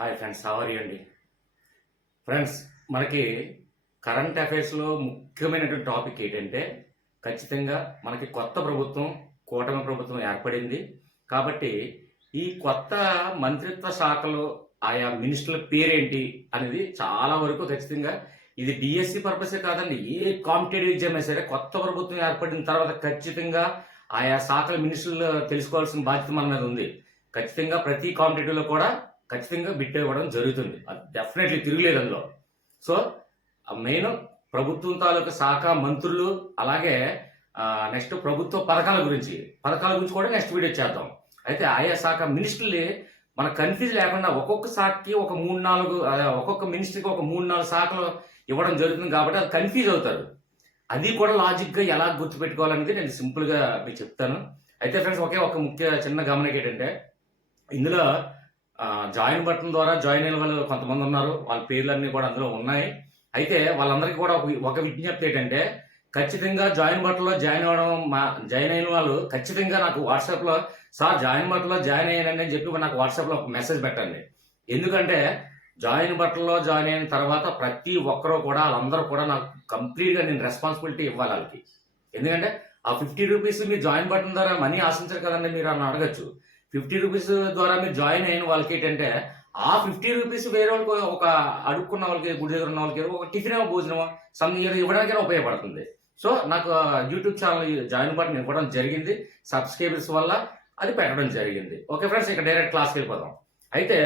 Hi friends, how are you అండి? Friends, మనకి current అఫైర్స్లో ముఖ్యమైనటువంటి టాపిక్ ఏంటంటే ఖచ్చితంగా మనకి కొత్త ప్రభుత్వం, కూటమి ప్రభుత్వం ఏర్పడింది. కాబట్టి ఈ కొత్త మంత్రిత్వ శాఖలో ఆయా మినిస్టర్ల పేరేంటి అనేది చాలా వరకు ఖచ్చితంగా ఇది డిఎస్సి పర్పసే కాదండి, ఏ కాంపిటేటివ్ ఎగ్జామ్ అయినా సరే కొత్త ప్రభుత్వం ఏర్పడిన తర్వాత ఖచ్చితంగా ఆయా శాఖల మినిస్టర్లు తెలుసుకోవాల్సిన బాధ్యత మన మీద ఉంది. ఖచ్చితంగా ప్రతి కాంపిటేటివ్లో కూడా ఖచ్చితంగా బిట్ ఇవ్వడం జరుగుతుంది. అది డెఫినెట్లీ తిరుగులేదు అందులో. సో మెయిన్ ప్రభుత్వం తాలూకా శాఖ మంత్రులు, అలాగే నెక్స్ట్ ప్రభుత్వ పథకాల గురించి కూడా నెక్స్ట్ వీడియో చేద్దాం. అయితే ఆయా శాఖ మినిస్టర్లు మన కన్ఫ్యూజ్ లేకుండా ఒక్కొక్క శాఖకి ఒక 3-4 ఒక్కొక్క మినిస్టర్కి ఒక 3-4 శాఖలు ఇవ్వడం జరుగుతుంది. కాబట్టి అది కన్ఫ్యూజ్ అవుతారు. అది కూడా లాజిక్గా ఎలా గుర్తుపెట్టుకోవాలనేది నేను సింపుల్గా మీకు చెప్తాను. అయితే ఫ్రెండ్స్, ఒక ముఖ్య చిన్న గమనిక ఏంటంటే ఇందులో జాయిన్ బటన్ ద్వారా జాయిన్ అయిన వాళ్ళు కొంతమంది ఉన్నారు. వాళ్ళ పేర్లన్నీ కూడా అందులో ఉన్నాయి. అయితే వాళ్ళందరికీ కూడా ఒక విజ్ఞప్తి ఏంటంటే ఖచ్చితంగా జాయిన్ బటన్లో జాయిన్ అయిన వాళ్ళు ఖచ్చితంగా నాకు వాట్సాప్లో సార్ జాయిన్ బటన్లో జాయిన్ అయ్యానండి అని చెప్పి నాకు వాట్సాప్లో ఒక మెసేజ్ పెట్టండి. ఎందుకంటే జాయిన్ బటన్లో జాయిన్ అయిన తర్వాత ప్రతి ఒక్కరూ కూడా వాళ్ళందరూ కూడా నాకు కంప్లీట్గా నేను రెస్పాన్సిబిలిటీ ఇవ్వాలి వాళ్ళకి. ఎందుకంటే ఆ 50 రూపీస్ మీరు జాయిన్ బటన్ ద్వారా మనీ ఆశించరు కదండి, మీరు అని అడగచ్చు. 50 రూపీస్ ద్వారా మీరు జాయిన్ అయిన వాళ్ళకి ఏంటంటే ఆ 50 రూపీస్ వేరే వాళ్ళకి, ఒక అడుక్కున్న వాళ్ళకి, గుడి దగ్గర ఉన్న వాళ్ళకి ఒక టిఫిన్ భోజనం సంథింగ్ ఏదో ఇవ్వడానికైనా ఉపయోగపడుతుంది. సో నాకు యూట్యూబ్ ఛానల్ జాయిన్ బటన్ ఇవ్వడం జరిగింది. సబ్స్క్రైబర్స్ వల్ల అది పెట్టడం జరిగింది. ఓకే ఫ్రెండ్స్, ఇక డైరెక్ట్ క్లాస్కి వెళ్ళిపోదాం. అయితే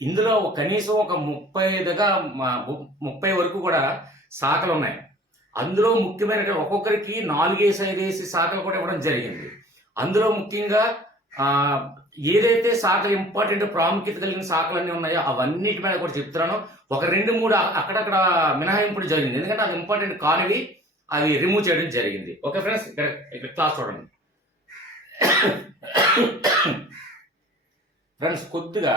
ఇందులో కనీసం ఒక 30 వరకు కూడా శాఖలు ఉన్నాయి. అందులో ముఖ్యమైన ఒక్కొక్కరికి 4-5 శాఖలు కూడా ఇవ్వడం జరిగింది. అందులో ముఖ్యంగా ఏదైతే శాఖలు ఇంపార్టెంట్ ప్రాముఖ్యత కలిగిన శాఖలన్నీ ఉన్నాయో అవన్నిటి మీద కూడా చెప్తున్నాను. ఒక 2-3 అక్కడక్కడ మినహాయింపులు జరిగింది. ఎందుకంటే అది ఇంపార్టెంట్ కానివి అవి రిమూవ్ చేయడం జరిగింది. ఓకే ఫ్రెండ్స్, ఇక్కడ క్లాస్ చూడండి. ఫ్రెండ్స్, కొద్దిగా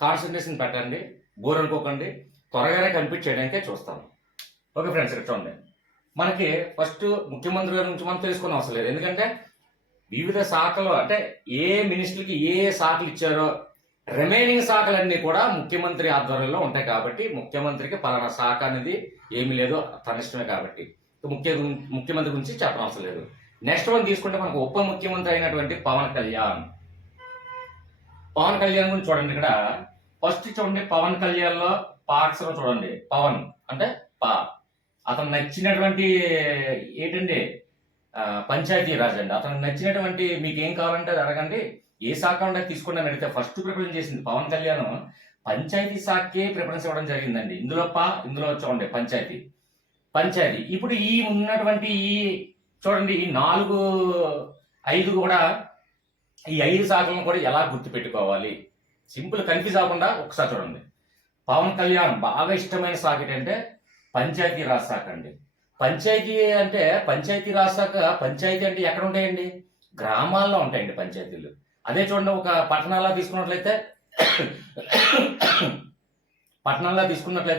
కాన్సన్ట్రేషన్ పెట్టండి, బోర్ అనుకోకండి, త్వరగానే కంప్లీట్ చేయడానికే చూస్తాను. ఓకే ఫ్రెండ్స్, ఇక్కడ చూడండి. మనకి ఫస్ట్ ముఖ్యమంత్రి గారి నుంచి మనం తెలుసుకునే అవసరం లేదు. ఎందుకంటే వివిధ శాఖలు అంటే ఏ మినిస్టర్కి ఏ శాఖలు ఇచ్చారో రిమైనింగ్ శాఖలన్నీ కూడా ముఖ్యమంత్రి ఆధ్వర్యంలో ఉంటాయి. కాబట్టి ముఖ్యమంత్రికి పలానా శాఖ అనేది ఏమీ లేదు, తన ఇష్టమే. కాబట్టి ముఖ్యమంత్రి గురించి చెప్పనవసరం లేదు. నెక్స్ట్ వన్ తీసుకుంటే మనకు ఉప ముఖ్యమంత్రి అయినటువంటి పవన్ కళ్యాణ్ గురించి చూడండి. ఇక్కడ ఫస్ట్ చూడండి, పవన్ కళ్యాణ్లో పార్ట్స్లో చూడండి. పవన్ అంటే అతను నచ్చినటువంటి ఏంటండి పంచాయతీరాజ్ అండి. అతనికి నచ్చినటువంటి మీకు ఏం కావాలంటే అది అడగండి, ఏ శాఖ ఉంటే తీసుకోండి అని అడిగితే ఫస్ట్ ప్రిఫరెన్స్ చేసింది పవన్ కళ్యాణ్ పంచాయతీ శాఖకే ప్రిఫరెన్స్ ఇవ్వడం జరిగిందండి. ఇందులో చూడండి పంచాయతీ. ఇప్పుడు ఈ ఉన్నటువంటి చూడండి ఈ 4-5 కూడా ఈ 5 శాఖలను కూడా ఎలా గుర్తుపెట్టుకోవాలి, సింపుల్ కన్ఫ్యూజ్ అవ్వకుండా ఒకసారి చూడండి. పవన్ కళ్యాణ్ బాగా ఇష్టమైన శాఖ ఏంటంటే పంచాయతీరాజ్ శాఖ అండి. పంచాయతీరాజ్ శాఖ. పంచాయతీ అంటే ఎక్కడ ఉంటాయండి? గ్రామాల్లో ఉంటాయండి పంచాయతీలు. అదే చూడండి, ఒక పట్టణాల్లో తీసుకున్నట్లయితే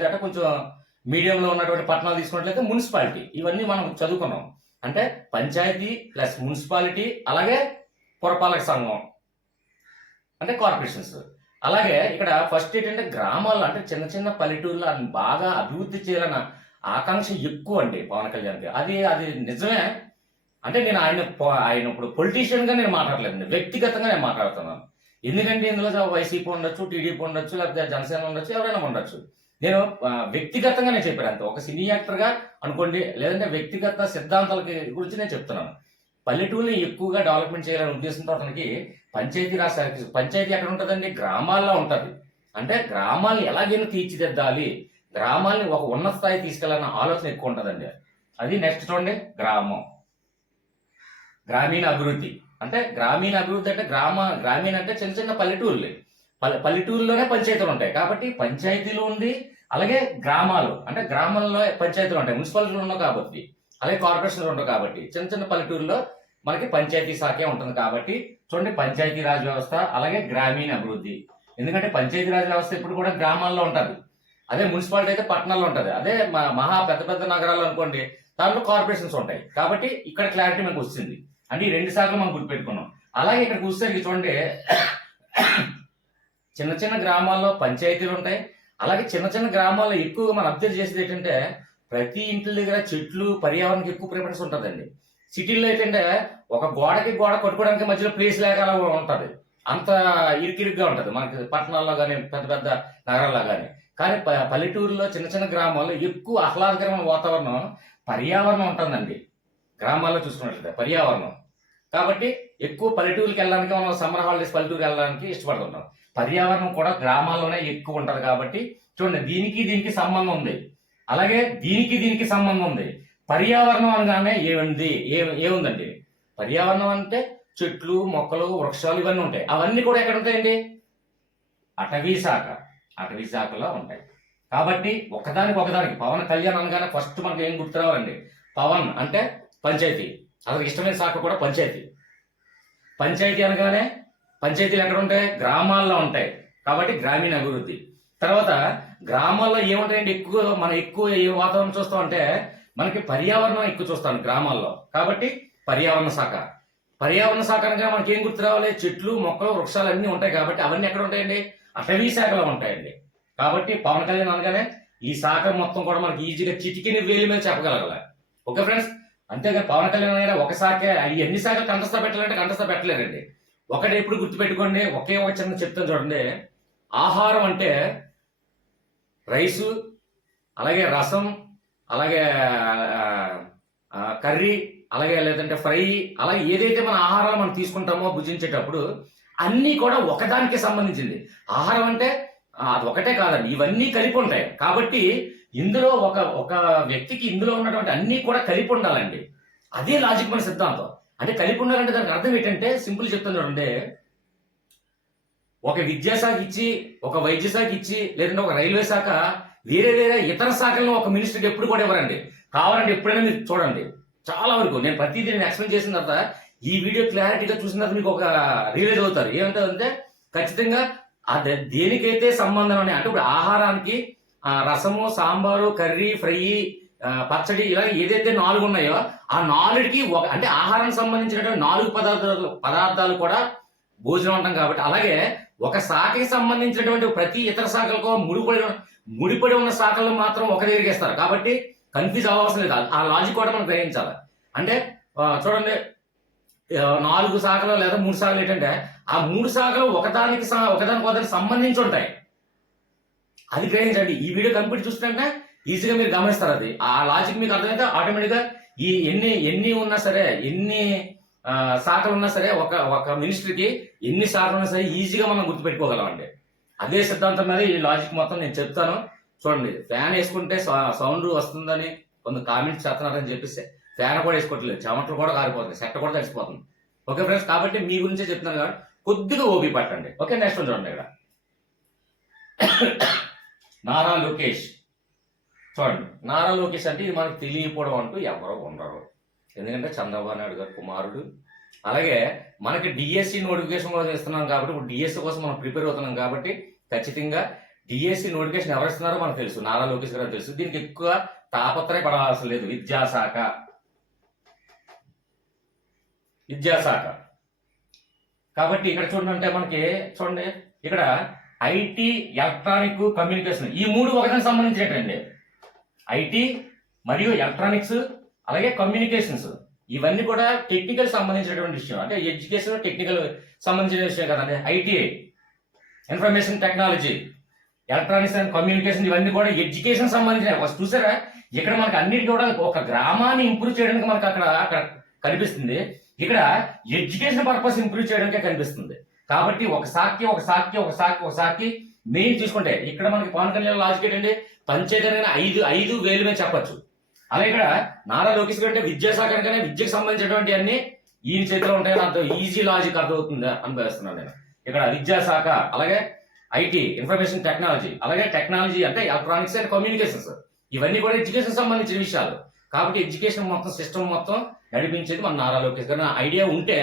అంటే కొంచెం మీడియంలో ఉన్నటువంటి పట్టణాలు తీసుకున్నట్లయితే మున్సిపాలిటీ. ఇవన్నీ మనం చదువుకున్నాం. అంటే పంచాయతీ ప్లస్ మున్సిపాలిటీ, అలాగే పురపాలక సంఘం అంటే కార్పొరేషన్స్. అలాగే ఇక్కడ ఫస్ట్ ఏంటంటే గ్రామాల్లో అంటే చిన్న చిన్న పల్లెటూరులో బాగా అభివృద్ధి చేయాలన్న ఆకాంక్ష ఎక్కువ అండి పవన్ కళ్యాణ్కి. అది నిజమే. అంటే నేను ఆయన ఇప్పుడు పొలిటీషియన్గా నేను మాట్లాడలేదండి, వ్యక్తిగతంగా నేను మాట్లాడుతున్నాను. ఎందుకంటే ఇందులో వైసీపీ ఉండొచ్చు, టీడీపీ ఉండొచ్చు, లేకపోతే జనసేన ఉండొచ్చు, ఎవరైనా ఉండొచ్చు. నేను వ్యక్తిగతంగా నేను చెప్పాను అంతే. ఒక సినీ యాక్టర్గా అనుకోండి, లేదంటే వ్యక్తిగత సిద్ధాంతాల గురించి నేను చెప్తున్నాను. పల్లెటూరుని ఎక్కువగా డెవలప్మెంట్ చేయాలనే ఉద్దేశంతో అతనికి పంచాయతీ ఎక్కడ ఉంటుందండి? గ్రామాల్లో ఉంటుంది. అంటే గ్రామాలను ఎలాగైనా తీర్చిదిద్దాలి, గ్రామాల్ని ఒక ఉన్నత స్థాయి తీసుకెళ్లాలన్న ఆలోచన ఎక్కువ ఉంటుందండి. అది నెక్స్ట్ చూడండి, గ్రామీణ అభివృద్ధి. అంటే గ్రామీణ అంటే చిన్న చిన్న పల్లెటూరులోనే పంచాయతీలు ఉంటాయి. కాబట్టి పంచాయతీలు ఉంది, అలాగే గ్రామాలు అంటే గ్రామాల్లో పంచాయతీలు ఉంటాయి, మున్సిపాలిటీలు ఉండవు కాబట్టి, అలాగే కార్పొరేషన్లు ఉండవు కాబట్టి చిన్న చిన్న పల్లెటూరులో మనకి పంచాయతీ శాఖే ఉంటుంది. కాబట్టి చూడండి, పంచాయతీరాజ్ వ్యవస్థ, అలాగే గ్రామీణ అభివృద్ధి. ఎందుకంటే పంచాయతీరాజ్ వ్యవస్థ ఇప్పుడు కూడా గ్రామాల్లో ఉంటుంది, అదే మున్సిపాలిటీ అయితే పట్టణాల్లో ఉంటుంది. అదే మహా పెద్ద నగరాలు అనుకోండి, దాంట్లో కార్పొరేషన్స్ ఉంటాయి. కాబట్టి ఇక్కడ క్లారిటీ మనకు వచ్చింది. అంటే ఈ 2 శాఖలు మనం గుర్తుపెట్టుకున్నాం. అలాగే ఇక్కడ చూస్తే చూడండి, చిన్న చిన్న గ్రామాల్లో పంచాయతీలు ఉంటాయి. అలాగే చిన్న చిన్న గ్రామాల్లో ఎక్కువగా మనం అబ్జర్వ్ చేసేది ఏంటంటే ప్రతి ఇంటి దగ్గర చెట్లు పర్యావరణానికి ఎక్కువ ప్రిఫరెన్స్ ఉంటుందండి. సిటీల్లో ఏంటంటే ఒక గోడకి గోడ కట్టుకోవడానికి మధ్యలో ప్లేస్ లేక అలా ఉంటుంది. అంత ఇరుకిరుగ్గా ఉంటుంది మనకి పట్టణాల్లో కానీ పెద్ద పెద్ద నగరాల్లో కానీ పల్లెటూరులో చిన్న చిన్న గ్రామాల్లో ఎక్కువ ఆహ్లాదకరమైన వాతావరణం పర్యావరణం ఉంటుందండి. గ్రామాల్లో చూసుకున్నట్లయితే పర్యావరణం కాబట్టి ఎక్కువ పల్లెటూరుకి వెళ్ళడానికి మనం సమ్మర్ హాలిడేస్ పల్లెటూరుకి వెళ్ళడానికి ఇష్టపడుతుంటాం. పర్యావరణం కూడా గ్రామాల్లోనే ఎక్కువ ఉంటుంది కాబట్టి చూడండి దీనికి సంబంధం ఉంది. అలాగే దీనికి సంబంధం ఉంది. పర్యావరణం అనగానే ఏముందండి? పర్యావరణం అంటే చెట్లు మొక్కలు వృక్షాలు ఇవన్నీ ఉంటాయి. అవన్నీ కూడా ఎక్కడ ఉంటాయండి? అటవీ శాఖలో ఉంటాయి. కాబట్టి ఒకదానికి పవన్ కళ్యాణ్ అనగానే ఫస్ట్ మనకి ఏం గుర్తురావాలండి? పవన్ అంటే పంచాయతీ, అతనికి ఇష్టమైన శాఖ కూడా పంచాయతీ అనగానే పంచాయతీలు ఎక్కడ ఉంటాయి? గ్రామాల్లో ఉంటాయి. కాబట్టి గ్రామీణ అభివృద్ధి. తర్వాత గ్రామాల్లో ఏముంటాయండి? ఎక్కువ ఏ వాతావరణం చూస్తామంటే మనకి పర్యావరణం ఎక్కువ చూస్తాం గ్రామాల్లో. కాబట్టి పర్యావరణ శాఖ అనగా మనకి ఏం గుర్తు రావాలి? చెట్లు మొక్కలు వృక్షాలు అన్నీ ఉంటాయి. కాబట్టి అవన్నీ ఎక్కడ ఉంటాయండి? అటవీ శాఖలో ఉంటాయండి. కాబట్టి పవన్ కళ్యాణ్ అనగానే ఈ శాఖ మొత్తం కూడా మనకి ఈజీగా చిటికిని వేలి మీద చెప్పగలగాలి. ఓకే ఫ్రెండ్స్, అంతేగాని పవన్ కళ్యాణ్ అనగానే ఒక శాఖ ఎన్ని శాఖలు కంఠస్థ పెట్టాలంటే కంఠస్థ పెట్టలేరండి. ఒకటి ఎప్పుడు గుర్తుపెట్టుకోండి, ఒకే ఒక చిన్న చెప్తాను చూడండి. ఆహారం అంటే రైసు, అలాగే రసం, అలాగే కర్రీ, అలాగే లేదంటే ఫ్రై, అలాగే ఏదైతే మన ఆహారాలు మనం తీసుకుంటామో భుజించేటప్పుడు అన్నీ కూడా ఒకదానికి సంబంధించింది. ఆహారం అంటే అది ఒకటే కాదండి, ఇవన్నీ కలిపి ఉంటాయి. కాబట్టి ఇందులో ఒక వ్యక్తికి ఇందులో ఉన్నటువంటి అన్నీ కూడా కలిపి ఉండాలండి. అదే లాజిక్ మన సిద్ధాంతం. అంటే కలిపి ఉండాలంటే దానికి అర్థం ఏంటంటే సింపుల్ చెప్తాను చూడండి. ఒక విద్యాశాఖ ఇచ్చి, ఒక వైద్య శాఖ ఇచ్చి, లేదంటే ఒక రైల్వే శాఖ వేరే ఇతర శాఖలను ఒక మినిస్టర్కి ఎప్పుడు కూడా ఇవ్వరండి. కావాలంటే ఎప్పుడైనా మీరు చూడండి. చాలా వరకు నేను ప్రతిదీ ఎక్స్ప్లెయిన్ చేసిన తర్వాత ఈ వీడియో క్లారిటీగా చూసిన తర్వాత మీకు ఒక రియలైజ్ అవుతారు. ఏమంటే ఖచ్చితంగా అది దేనికైతే సంబంధం అని అంటే ఇప్పుడు ఆహారానికి రసము, సాంబారు, కర్రీ, ఫ్రై, పచ్చడి ఇలా ఏదైతే 4 ఉన్నాయో ఆ 4కి అంటే ఆహారానికి సంబంధించినటువంటి 4 పదార్థాలు కూడా భోజనం అంటాం. కాబట్టి అలాగే ఒక శాఖకి సంబంధించినటువంటి ప్రతి ఇతర శాఖలకు ముడిపడి ఉన్న శాఖలను మాత్రం ఒక దగ్గరికి ఇస్తారు. కాబట్టి కన్ఫ్యూజ్ అవ్వాల్సిన లేదు. ఆ లాజిక్ కూడా మనం గ్రహించాలి. అంటే చూడండి 4 శాఖలు లేదా 3 శాఖలు ఏంటంటే ఆ 3 శాఖలు ఒకదానికి సంబంధించి ఉంటాయి. అది గ్రహించండి. ఈ వీడియో కంప్లీట్ చూస్తుంటే ఈజీగా మీరు గమనిస్తారు. అది ఆ లాజిక్ మీకు అర్థమైతే ఆటోమేటిక్గా ఈ ఎన్ని ఉన్నా సరే, ఎన్ని శాఖలు ఉన్నా సరే, ఒక మినిస్టర్కి ఎన్ని శాఖలు ఉన్నా సరే ఈజీగా మనం గుర్తుపెట్టుకోగలం అండి. అదే సిద్ధాంతం మీద ఈ లాజిక్ మొత్తం నేను చెప్తాను. చూడండి, ఫ్యాన్ వేసుకుంటే సౌండ్ వస్తుందని కొంత కామెంట్స్ చేస్తున్నారని చెప్పేసి ఫ్యాన్ కూడా వేసుకోవట్లేదు, చెమటలు కూడా కారిపోతుంది, సెట్ట కూడా తడిసిపోతుంది. ఓకే ఫ్రెండ్స్, కాబట్టి మీ గురించే చెప్తున్నాను కాబట్టి కొద్దిగా ఓపి పట్టండి. ఓకే, నెక్స్ట్ చూడండి. ఇక్కడ నారా లోకేష్. చూడండి, నారా లోకేష్ అంటే ఇది మనకు తెలియకపోవడం అంటూ ఎవరో ఉండరు. ఎందుకంటే చంద్రబాబు నాయుడు గారు కుమారుడు. అలాగే మనకి డిఎస్సి నోటిఫికేషన్ కూడా ఇస్తున్నాం కాబట్టి ఇప్పుడు డిఎస్సి కోసం మనం ప్రిపేర్ అవుతున్నాం కాబట్టి ఖచ్చితంగా డిఎస్సి నోటిఫికేషన్ ఎవరు ఇస్తున్నారో మనకు తెలుసు, నారా లోకేష్ గారు తెలుసు. దీనికి ఎక్కువ తాపత్రయపడాల్సిన లేదు. విద్యాశాఖ కాబట్టి ఇక్కడ చూడండి, మనకి చూడండి ఇక్కడ ఐటీ, ఎలక్ట్రానిక్, కమ్యూనికేషన్ ఈ 3 ఒకదానికి సంబంధించినట్టండి. ఐటీ మరియు ఎలక్ట్రానిక్స్ అలాగే కమ్యూనికేషన్స్ ఇవన్నీ కూడా టెక్నికల్ సంబంధించినటువంటి విషయం. అంటే ఎడ్యుకేషన్ టెక్నికల్ సంబంధించిన విషయం కదండి. ITI information technology, electronics and communication ఇవన్నీ కూడా ఎడ్యుకేషన్ సంబంధించిన. చూసారా ఇక్కడ మనకి అన్నిటికీ కూడా ఒక గ్రామాన్ని ఇంప్రూవ్ చేయడానికి మనకు అక్కడ కనిపిస్తుంది. ఇక్కడ ఎడ్యుకేషన్ పర్పస్ ఇంప్రూవ్ చేయడానికే కనిపిస్తుంది. కాబట్టి ఒక శాఖకి మెయిన్ చూసుకుంటే ఇక్కడ మనకి పవన్ కళ్యాణ్ లాజిక్ ఏంటంటే పంచాయతీ అనగానే 5 వేలు మీద చెప్పచ్చు. అలాగే ఇక్కడ నారా లోకేష్ గారు అంటే విద్యాశాఖ అనగానే విద్యకు సంబంధించినటువంటి అన్ని ఈయన చేతిలో ఉంటాయని అంత ఈజీ లాజిక్ అర్థమవుతుంది అనిపిస్తున్నాను నేను. ఇక్కడ విద్యాశాఖ, అలాగే ఐటీ ఇన్ఫర్మేషన్ టెక్నాలజీ, అలాగే టెక్నాలజీ అంటే ఎలక్ట్రానిక్స్ అండ్ కమ్యూనికేషన్స్ ఇవన్నీ కూడా ఎడ్యుకేషన్ సంబంధించిన విషయాలు. కాబట్టి ఎడ్యుకేషన్ మొత్తం సిస్టమ్ మొత్తం నడిపించేది మన నారా లోకేష్ గారు. ఐడియా ఉంటే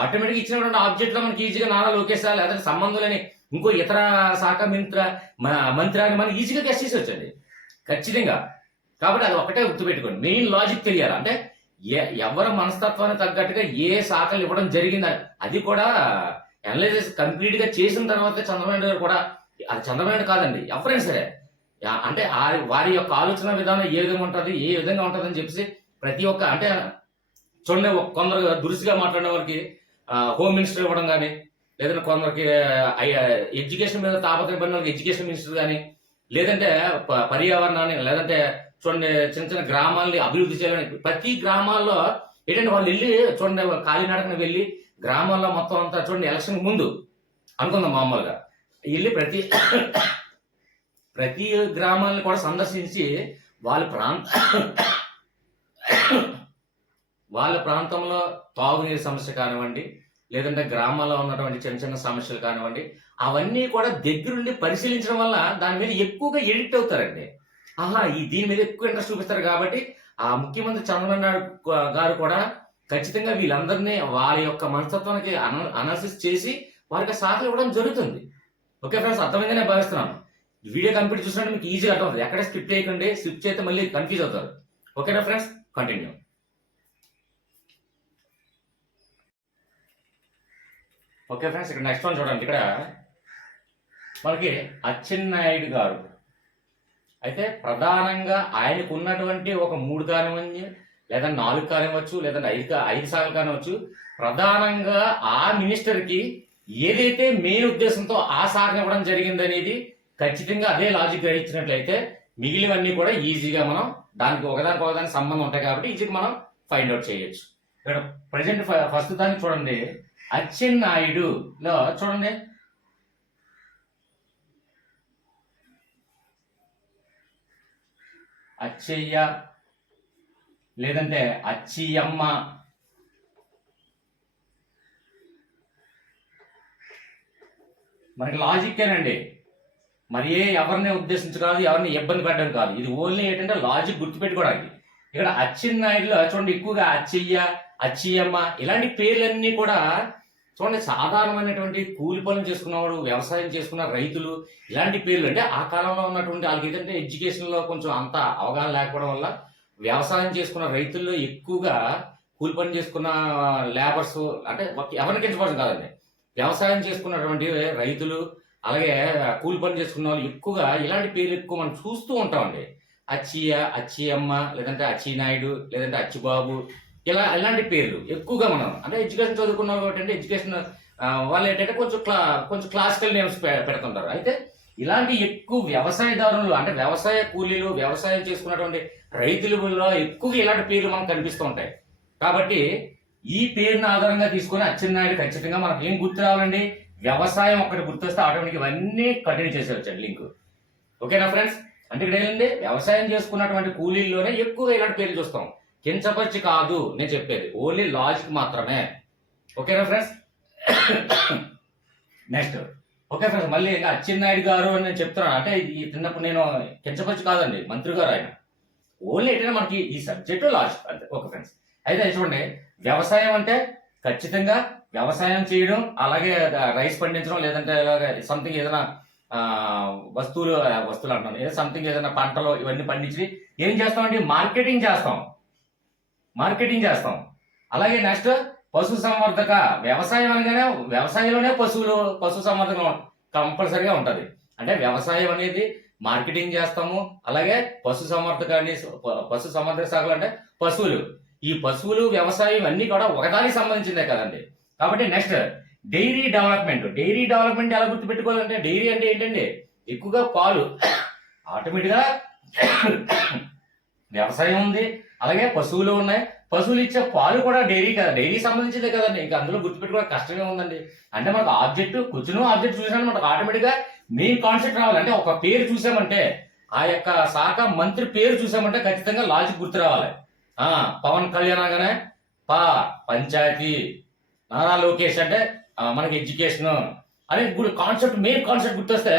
ఆటోమేటిక్ ఇచ్చినటువంటి ఆబ్జెక్ట్ లో మనకి ఈజీగా నారా లోకేష్ లేదా సంబంధం లేని ఇంకో ఇతర శాఖ మంత్రి అని మనం ఈజీగా గెస్ చేసి వచ్చండి ఖచ్చితంగా. కాబట్టి అది ఒకటే గుర్తుపెట్టుకోండి, మెయిన్ లాజిక్ తెలియాలి. అంటే ఎవరి మనస్తత్వానికి తగ్గట్టుగా ఏ శాఖలు ఇవ్వడం జరిగిందని, అది కూడా అనలైసిస్ కంప్లీట్ గా చేసిన తర్వాత చంద్రబాబు నాయుడు గారు కూడా, అది చంద్రబాబు నాయుడు కాదండి, ఎవరైనా సరే అంటే వారి యొక్క ఆలోచన విధానం ఏ విధంగా ఉంటుంది, ఏ విధంగా ఉంటుంది అని చెప్పేసి ప్రతి ఒక్క, అంటే చూడండి, కొందరు దురుసుగా మాట్లాడిన వారికి హోమ్ మినిస్టర్ ఇవ్వడం కానీ, లేదంటే కొందరికి ఎడ్యుకేషన్ మీద తాపత్రయపడిన వాళ్ళకి ఎడ్యుకేషన్ మినిస్టర్ కానీ, లేదంటే పర్యావరణాన్ని, లేదంటే చూడండి చిన్న చిన్న గ్రామాలని అభివృద్ధి చేయాలని ప్రతి గ్రామాల్లో ఏంటంటే వాళ్ళు వెళ్ళి చూడండి కాలినడకన వెళ్ళి గ్రామాల్లో మొత్తం అంతా చూడండి ఎలక్షన్ ముందు అనుకుందాం మామూలుగా వెళ్ళి ప్రతి గ్రామాలను కూడా సందర్శించి వాళ్ళ ప్రాంతంలో తాగునీరు సమస్య కానివ్వండి, లేదంటే గ్రామాల్లో ఉన్నటువంటి చిన్న చిన్న సమస్యలు కానివ్వండి, అవన్నీ కూడా దగ్గరుండి పరిశీలించడం వల్ల దాని మీద ఎక్కువగా ఎడిక్ట్ అవుతారండి. దీని మీద ఎక్కువ ఇంట్రెస్ట్ చూపిస్తారు. కాబట్టి ఆ ముఖ్యమంత్రి చంద్రబాబు నాయుడు గారు కూడా ఖచ్చితంగా వీళ్ళందరినీ వారి యొక్క మనస్తత్వానికి అనాలిసిస్ చేసి వారికి శాఖలు ఇవ్వడం జరుగుతుంది. ఓకే ఫ్రెండ్స్, అర్థమైందని నేను భావిస్తున్నాను. ఈ వీడియో కంప్లీట్ చూసినట్టు మీకు ఈజీగా అర్థం అవుతుంది. ఎక్కడ స్కిప్ చేయకండి, స్కిప్ చేస్తే మళ్ళీ కన్ఫ్యూజ్ అవుతారు. ఓకేనా ఫ్రెండ్స్, కంటిన్యూ. ఓకే ఫ్రెండ్స్, ఇక్కడ నెక్స్ట్ వన్ చూడండి. ఇక్కడ మనకి అచ్చెన్నాయుడు గారు అయితే ప్రధానంగా ఆయనకు ఉన్నటువంటి ఒక 3 కానివ్వండి, లేదా 4 కానివ్వచ్చు, లేదా 5 శాఖలు కానివచ్చు, ప్రధానంగా ఆ మినిస్టర్కి ఏదైతే మెయిన్ ఉద్దేశంతో ఆ శాఖను ఇవ్వడం జరిగింది అనేది ఖచ్చితంగా అదే లాజిక్ గ్రహించినట్లయితే మిగిలినవన్నీ కూడా ఈజీగా మనం దానికి ఒకదానికి సంబంధం ఉంటాయి కాబట్టి ఈజీగా మనం ఫైండ్ అవుట్ చేయొచ్చు. ఇక్కడ ప్రజెంట్ ఫస్ట్ దాన్ని చూడండి, అచ్చెన్నాయుడులో చూడండి, అచ్చయ్య లేదంటే అచ్చియమ్మ, మనకి లాజిక్కేనండి, మరి ఎవరిని ఉద్దేశించి కాదు, ఎవరిని ఇబ్బంది పెట్టడం కాదు. ఇది ఓన్లీ ఏంటంటే లాజిక్ గుర్తుపెట్టుకోవడానికి. ఇక్కడ అచ్చెన్నాయుడులో చూడండి ఎక్కువగా అచ్చయ్య, అచ్చియమ్మ ఇలాంటి పేర్లన్నీ కూడా చూడండి సాధారణమైనటువంటి కూలి పనులు చేసుకున్నవాడు, వ్యవసాయం చేసుకున్న రైతులు, ఇలాంటి పేర్లు. అంటే ఆ కాలంలో ఉన్నటువంటి వాళ్ళకి ఏంటంటే ఎడ్యుకేషన్లో కొంచెం అంత అవగాహన లేకపోవడం వల్ల వ్యవసాయం చేసుకున్న రైతుల్లో ఎక్కువగా కూలి పని చేసుకున్న లేబర్స్, అంటే ఎవరిని కించపడడం కాదండి, వ్యవసాయం చేసుకున్నటువంటి రైతులు అలాగే కూలి పని చేసుకున్న వాళ్ళు ఎక్కువగా ఇలాంటి పేర్లు ఎక్కువ మనం చూస్తూ ఉంటామండి. అచ్చియ్య, అచ్చియమ్మ, లేదంటే అచ్చినాయుడు, లేదంటే అచ్చిబాబు, ఇలాంటి పేర్లు ఎక్కువగా మనం, అంటే ఎడ్యుకేషన్ చదువుకున్న వాళ్ళు ఏంటంటే ఎడ్యుకేషన్ వాళ్ళు ఏంటంటే కొంచెం క్లాసికల్ నేమ్స్ పెడుతుంటారు. అయితే ఇలాంటి ఎక్కువ వ్యవసాయదారులు, అంటే వ్యవసాయ కూలీలు, వ్యవసాయం చేసుకున్నటువంటి రైతులలో ఎక్కువగా ఇలాంటి పేర్లు మనకు కనిపిస్తూ ఉంటాయి. కాబట్టి ఈ పేరుని ఆధారంగా తీసుకుని అచ్చెన్నాయుడు ఖచ్చితంగా మనకు ఏం గుర్తు రావాలండి, వ్యవసాయం ఒకటి గుర్తొస్తే ఆటోమేటిక్ ఇవన్నీ కంటిన్యూ చేసేవచ్చండి లింక్. ఓకేనా ఫ్రెండ్స్, అంటే ఇక్కడ ఏంటంటే వ్యవసాయం చేసుకున్నటువంటి కూలీల్లోనే ఎక్కువగా ఇలాంటి పేర్లు చూస్తాం. కించపరిచి కాదు నేను చెప్పేది, ఓన్లీ లాజిక్ మాత్రమే. ఓకేనా ఫ్రెండ్స్, నెక్స్ట్. ఓకే ఫ్రెండ్స్, మళ్ళీ ఇంకా అచ్చెన్నాయుడు గారు అని నేను చెప్తున్నాను, అంటే ఈ చిన్నప్పుడు నేను కించపరిచి కాదండి, మంత్రి గారు ఆయన. ఓన్లీ ఏంటంటే మనకి ఈ సబ్జెక్టు లాజిక్ అంతే. ఓకే ఫ్రెండ్స్, అయితే చూడండి, వ్యవసాయం అంటే ఖచ్చితంగా వ్యవసాయం చేయడం, అలాగే రైస్ పండించడం, లేదంటే సంథింగ్ ఏదైనా వస్తువులు అంటున్నాను, ఏదో సంథింగ్ ఏదైనా పంటలు ఇవన్నీ పండించి ఏం చేస్తామండి, మార్కెటింగ్ చేస్తాం. అలాగే నెక్స్ట్ పశు సంవర్ధక, వ్యవసాయం అనగానే వ్యవసాయంలోనే పశు సంవర్ధకం కంపల్సరిగా ఉంటుంది. అంటే వ్యవసాయం అనేది మార్కెటింగ్ చేస్తాము, అలాగే పశు సంవర్ధక శాఖలు అంటే పశువులు, ఈ పశువులు వ్యవసాయం అన్ని కూడా ఒకదానికి సంబంధించిందే కదండి. కాబట్టి నెక్స్ట్ డైరీ డెవలప్మెంట్ ఎలా గుర్తుపెట్టుకోవాలంటే, డైరీ అంటే ఏంటండి, ఎక్కువగా పాలు. ఆటోమేటిక్గా వ్యవసాయం ఉంది, అలాగే పశువులు ఉన్నాయి, పశువులు ఇచ్చే పాలు కూడా డైరీ సంబంధించిందే కదండి. ఇంకా అందులో గుర్తుపెట్టుకోవడం కష్టంగా ఉందండి. అంటే మనకు ఆబ్జెక్ట్ చూసామంటే మనకు ఆటోమేటిక్గా మెయిన్ కాన్సెప్ట్ రావాలి. అంటే ఒక పేరు చూసామంటే, ఆ యొక్క శాఖ మంత్రి పేరు చూసామంటే ఖచ్చితంగా లాజిక్ గుర్తు రావాలి. పవన్ కళ్యాణ్ అనగానే పంచాయతీ, నారా లోకేష్ అంటే మనకి ఎడ్యుకేషన్ అనే మెయిన్ కాన్సెప్ట్ గుర్తొస్తే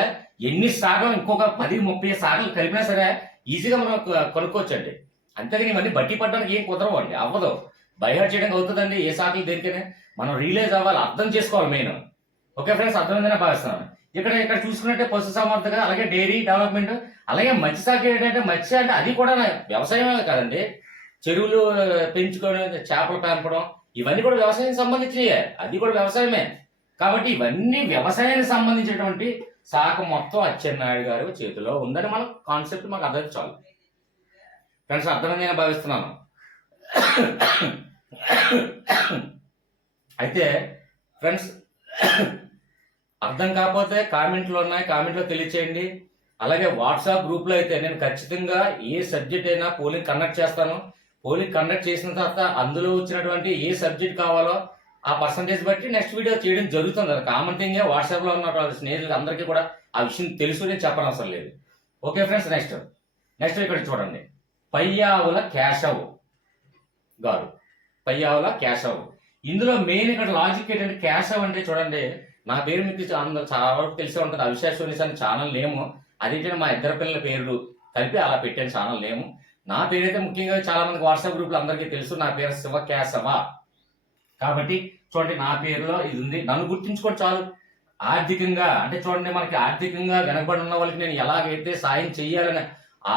ఎన్ని శాఖలు, ఇంకొక 10-30 శాఖలు కలిపినా సరే ఈజీగా మనం కనుక్కోవచ్చండి. అంతేగాని ఇవన్నీ బట్టి పట్టడానికి ఏం కుదరవు అండి, అవ్వదు. బైహార్ట్ చేయడానికి అవుతుందండి ఏ శాఖలు దేనికైనా, మనం రియలైజ్ అవ్వాలి, అర్థం చేసుకోవాలి మెయిన్. ఓకే ఫ్రెండ్స్, అర్థమైందని భావిస్తున్నాను. ఇక్కడ చూసుకున్నట్టే పశు సంవర్ధక, అలాగే డైరీ డెవలప్మెంట్, అలాగే మత్స్య శాఖ ఏంటంటే, మత్స్య అంటే అది కూడా వ్యవసాయమే కదండి. చెరువులు పెంచుకొని చేపలు పెంపడం ఇవన్నీ కూడా వ్యవసాయం సంబంధించినవి, అది కూడా వ్యవసాయమే. కాబట్టి ఇవన్నీ వ్యవసాయానికి సంబంధించినటువంటి శాఖ మొత్తం అచ్చెన్నాయుడు గారి చేతిలో ఉందని మన కాన్సెప్ట్ మాకు అర్థం చాలు ఫ్రెండ్స్. అర్థమైంది నేను భావిస్తున్నాను. అయితే ఫ్రెండ్స్ అర్థం కాకపోతే కామెంట్లో ఉన్నాయి, కామెంట్లో తెలియచేయండి. అలాగే వాట్సాప్ గ్రూప్లో అయితే నేను ఖచ్చితంగా ఏ సబ్జెక్ట్ అయినా పోలింగ్ కండక్ట్ చేస్తాను. పోలింగ్ కండక్ట్ చేసిన తర్వాత అందులో వచ్చినటువంటి ఏ సబ్జెక్ట్ కావాలో ఆ పర్సంటేజ్ బట్టి నెక్స్ట్ వీడియో చేయడం జరుగుతుంది. అది కామన్ థింగే. వాట్సాప్లో ఉన్న స్నేహితులు అందరికీ కూడా ఆ విషయం తెలుసు, నేను చెప్పడం అవసరం లేదు. ఓకే ఫ్రెండ్స్, నెక్స్ట్ ఇక్కడ చూడండి. పయ్యావుల కేశవ్ గారు, పయ్యావుల కేశవ్. ఇందులో మెయిన్ ఇక్కడ లాజిక్ ఏంటంటే కేశవ్ అంటే చూడండి, నా పేరు మీకు అందరూ చాలా వరకు తెలిసే ఉంటుంది. అవిశ్వాస్ సోనీస్ అనే ఛానల్ నేము. అదేంటంటే మా ఇద్దరు పిల్లల పేర్లు కలిపి అలా పెట్టాను ఛానల్ నేము. నా పేరైతే ముఖ్యంగా చాలా మందికి వాట్సాప్ గ్రూప్లో అందరికీ తెలుసు. నా పేరు శివ కేశవ. కాబట్టి చూడండి, నా పేరులో ఇది ఉంది. నన్ను గుర్తించుకోండి చాలు. ఆర్థికంగా అంటే చూడండి, మనకి ఆర్థికంగా వెనకబడి ఉన్న వాళ్ళకి నేను ఎలాగైతే సాయం చెయ్యాలనే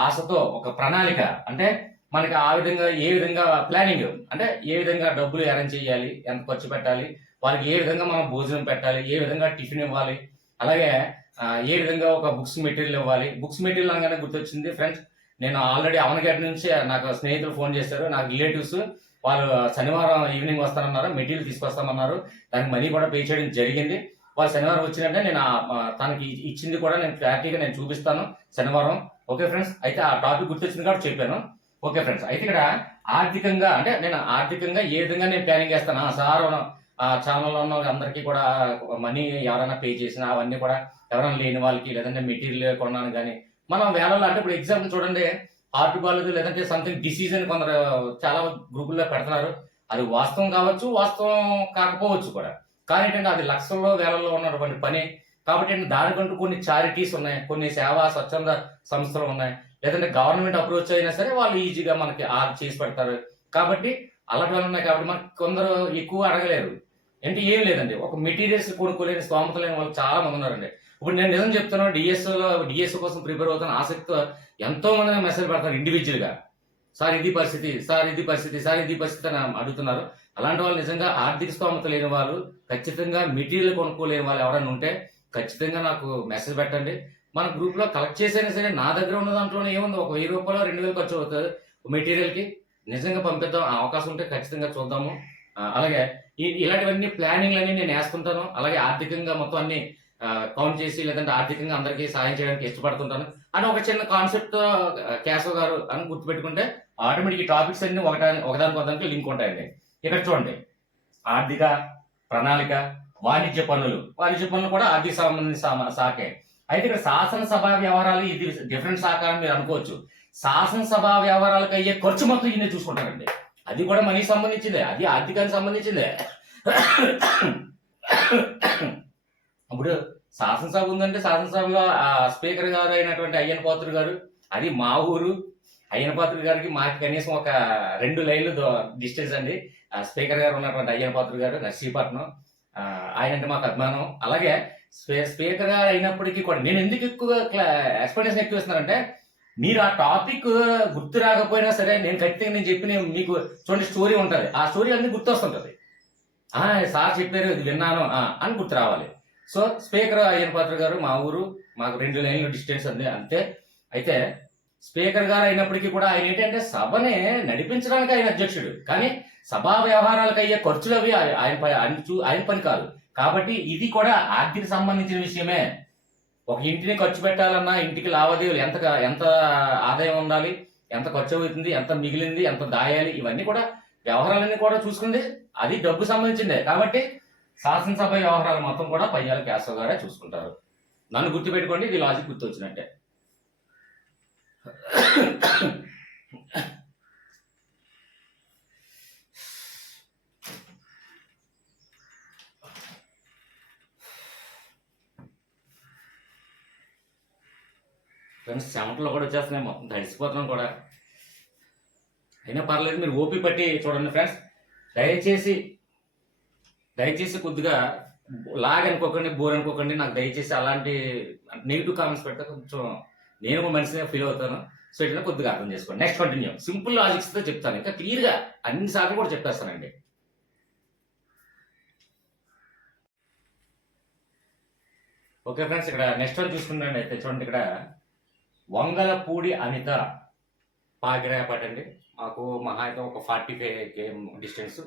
ఆశతో ఒక ప్రణాళిక, అంటే మనకి ఆ విధంగా ఏ విధంగా ప్లానింగ్, అంటే ఏ విధంగా డబ్బులు అరేంజ్ చేయాలి, ఎంత ఖర్చు పెట్టాలి, వాళ్ళకి ఏ విధంగా మనం భోజనం పెట్టాలి, ఏ విధంగా టిఫిన్ ఇవ్వాలి, అలాగే ఏ విధంగా ఒక బుక్స్ మెటీరియల్ ఇవ్వాలి. బుక్స్ మెటీరియల్ అనగానే గుర్తొచ్చింది ఫ్రెండ్స్, నేను ఆల్రెడీ అవనగడ్డ నుంచి నాకు స్నేహితులు ఫోన్ చేశారు, నాకు రిలేటివ్స్. వాళ్ళు శనివారం ఈవినింగ్ వస్తారన్నారు, మెటీరియల్ తీసుకొస్తామన్నారు. దానికి మనీ కూడా పే చేయడం జరిగింది. వాళ్ళు శనివారం వచ్చినట్టే నేను తనకి ఇచ్చింది కూడా నేను క్లారిటీగా నేను చూపిస్తాను శనివారం. ఓకే ఫ్రెండ్స్, అయితే ఆ టాపిక్ గుర్తొచ్చింది కాబట్టి చెప్పాను. ఓకే ఫ్రెండ్స్, అయితే ఇక్కడ ఆర్థికంగా అంటే నేను ఆర్థికంగా ఏ విధంగా నేను ప్లానింగ్ చేస్తాను. సార్ ఛానల్లో ఉన్న అందరికీ కూడా మనీ ఎవరైనా పే చేసినా అవన్నీ కూడా ఎవరైనా లేని వాళ్ళకి, లేదంటే మెటీరియల్ కొనడానికి కానీ మనం వేలలో, అంటే ఇప్పుడు ఎగ్జాంపుల్ చూడండి, హార్ట్ బాగాలేదు లేదంటే సంథింగ్ డిసీజ్ అని కొందరు చాలా గ్రూపుల్లో పెడుతున్నారు. అది వాస్తవం కావచ్చు, వాస్తవం కాకపోవచ్చు కూడా. కానీ ఏంటంటే అది లక్షల్లో వేలల్లో ఉన్నటువంటి పని. కాబట్టి దానికంటూ కొన్ని చారిటీస్ ఉన్నాయి, కొన్ని సేవా స్వచ్ఛంద సంస్థలు ఉన్నాయి, లేదంటే గవర్నమెంట్ అప్రోచ్ అయినా సరే వాళ్ళు ఈజీగా మనకి చేసి పెడతారు. కాబట్టి అలాంటి వాళ్ళు ఉన్నాయి. కాబట్టి మనకు కొందరు ఎక్కువ అడగలేరు. అంటే ఏం లేదండి, ఒక మెటీరియల్స్ కొనుక్కోలేని స్తోమత లేని వాళ్ళు చాలా మంది ఉన్నారండి. ఇప్పుడు నేను నిజం చెప్తున్నాను, డిఎస్ఓ కోసం ప్రిపేర్ అవుతున్న ఆసక్తితో ఎంతో మంది మెసేజ్ పెడతారు ఇండివిజువల్గా. సార్ ఇది పరిస్థితి, సార్ ఇది పరిస్థితి, సార్ ఇది పరిస్థితి అని అడుగుతున్నారు. అలాంటి వాళ్ళు నిజంగా ఆర్థిక స్తోమత లేని వాళ్ళు, ఖచ్చితంగా మెటీరియల్ కొనుక్కోలేని వాళ్ళు ఎవరైనా ఉంటే ఖచ్చితంగా నాకు మెసేజ్ పెట్టండి. మన గ్రూప్లో కలెక్ట్ చేసైనా సరే నా దగ్గర ఉన్న దాంట్లోనే ఏముంది, ఒక 1000 రూపాయలు 2000 ఖర్చు అవుతుంది మెటీరియల్కి. నిజంగా పంపిద్దాం, అవకాశం ఉంటే ఖచ్చితంగా చూద్దాము. అలాగే ఇలాంటివన్నీ ప్లానింగ్లు అన్ని నేను వేస్తుంటాను. అలాగే ఆర్థికంగా మొత్తం అన్ని కౌంట్ చేసి, లేదంటే ఆర్థికంగా అందరికీ సాయం చేయడానికి ఇష్టపడుతుంటాను అని ఒక చిన్న కాన్సెప్ట్ కేశవ్ గారు అని గుర్తుపెట్టుకుంటే ఆటోమేటిక్ ఈ టాపిక్స్ అన్ని ఒకదానికి లింక్ ఉంటాయండి. ఇక్కడ చూడండి, ఆర్థిక ప్రణాళిక, వాణిజ్య పన్నులు కూడా ఆర్థిక సంబంధించిన శాఖే. అయితే ఇక్కడ శాసనసభ వ్యవహారాలు ఇది డిఫరెంట్ శాఖ అని మీరు అనుకోవచ్చు. శాసనసభ వ్యవహారాలకు అయ్యే ఖర్చు మొత్తం ఈయన చూసుకుంటారండి. అది కూడా మనీకి సంబంధించిందే, అది ఆర్థికానికి సంబంధించిందే. ఇప్పుడు శాసనసభ ఉందంటే శాసనసభలో స్పీకర్ గారు అయినటువంటి అయ్యన్ పాత్రుడు గారు, అది మా ఊరు. అయ్యన్ పాత్రుడు గారికి మాకు కనీసం ఒక 2 లైన్లు డిస్టెన్స్ అండి. స్పీకర్ గారు ఉన్నటువంటి అయ్యన్ పాత్రుడు గారు నర్సీపట్నం, ఆయన అంటే మాకు అభిమానం. అలాగే స్పీకర్ గారు అయినప్పటికీ కూడా నేను ఎందుకు ఎక్కువ ఎక్స్ప్లెనేషన్ ఎక్కువ ఇస్తున్నానంటే, మీరు ఆ టాపిక్ గుర్తు రాకపోయినా సరే నేను ఖచ్చితంగా నేను చెప్పిన మీకు చూడండి స్టోరీ ఉంటుంది, ఆ స్టోరీ అన్ని గుర్తొస్తుంటుంది. సార్ చెప్పారు ఇది విన్నాను అని గుర్తు రావాలి. సో స్పీకర్ అయ్యన్ పాత్ర గారు మా ఊరు, మాకు 2 లైన్ల డిస్టెన్స్ అంతే. అయితే స్పీకర్ గారు అయినప్పటికీ కూడా ఆయన ఏంటంటే సభని నడిపించడానికి ఆయన అధ్యక్షుడు, కానీ సభా వ్యవహారాలకు అయ్యే ఖర్చులు అవి ఆయన పని కాదు. కాబట్టి ఇది కూడా ఆర్థిక సంబంధించిన విషయమే. ఒక ఇంటిని ఖర్చు పెట్టాలన్నా ఇంటికి లావాదేవీలు ఎంత ఆదాయం ఉండాలి, ఎంత ఖర్చు అవుతుంది, ఎంత మిగిలింది, ఎంత దాయాలి, ఇవన్నీ కూడా వ్యవహారాలన్నీ కూడా చూసుకుంది అది డబ్బు సంబంధించిందే. కాబట్టి శాసనసభ వ్యవహారాలు మొత్తం కూడా పయ్యాల కేశవ్ గారే చూసుకుంటారు. నన్ను గుర్తుపెట్టుకోండి, ఇది లాజిక్ గుర్తొచ్చినట్టే. ఫ్రెండ్స్ చెమటలో కూడా వచ్చేస్తున్నాయి, మొత్తం తడిసిపోతున్నాం కూడా. అయినా పర్లేదు, మీరు ఓపి పట్టి చూడండి ఫ్రెండ్స్. దయచేసి కొద్దిగా అనుకోకండి, బోర్ అనుకోకండి. నాకు దయచేసి అలాంటి నెగిటివ్ కామెంట్స్ పెడితే కొంచెం నేను ఒక మనిషిగా ఫీల్ అవుతాను. సో ఇట్లా కొద్దిగా అర్థం చేసుకోండి. Next continue. సింపుల్ లాజిక్స్తో చెప్తాను, ఇంకా క్లియర్గా అన్నిసార్లు కూడా చెప్పేస్తానండి. ఓకే ఫ్రెండ్స్, ఇక్కడ నెక్స్ట్ వన్ చూసుకున్నాండి. అయితే చూడండి, ఇక్కడ వంగలపూడి అనిత పాకిరాయపాట అండి. మాకు మహా అయితే ఒక 45 డిస్టెన్స్.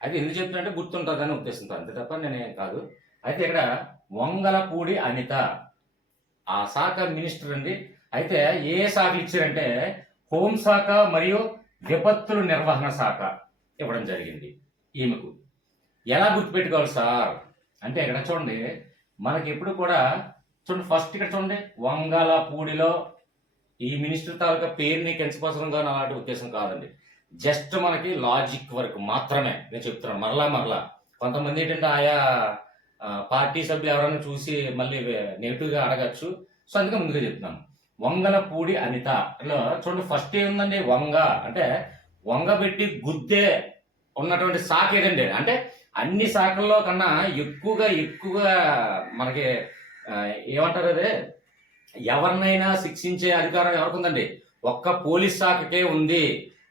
అయితే ఎందుకు చెప్తున్నట్టే గుర్తుంటుందని ఉద్దేశంతో, అంతే తప్ప నేనేం కాదు. అయితే ఇక్కడ వంగలపూడి అనిత ఆ శాఖ మినిస్టర్ అండి. అయితే ఏ శాఖలు ఇచ్చారంటే హోంశాఖ మరియు విపత్తుల నిర్వహణ శాఖ ఇవ్వడం జరిగింది ఈమెకు. ఎలా గుర్తుపెట్టుకోవాలి సార్ అంటే ఇక్కడ చూడండి, మనకి ఎప్పుడు కూడా చూడండి, ఫస్ట్ ఇక్కడ చూడండి, వంగలపూడిలో ఈ మినిస్టర్ తాలూకా పేరుని కించపరచడం కానీ అలాంటి ఉద్దేశం కాదండి. జస్ట్ మనకి లాజిక్ వరకు మాత్రమే నేను చెప్తున్నాను. మరలా కొంతమంది ఏంటంటే ఆయా పార్టీ సభ్యులు ఎవరైనా చూసి మళ్ళీ నెగిటివ్గా అడగచ్చు. సో అందుకే ముందుగా చెప్తున్నాను. వంగలపూడి అనితలో చూడండి, ఫస్ట్ ఏముందండి, వంగ అంటే వంగబెట్టి గుద్దే ఉన్నటువంటి శాఖ ఏదండి. అంటే అన్ని శాఖల్లో కన్నా ఎక్కువగా మనకి ఏమంటారు అదే, ఎవరినైనా శిక్షించే అధికారం ఎవరికి ఉందండి? ఒక్క పోలీస్ శాఖకే ఉంది.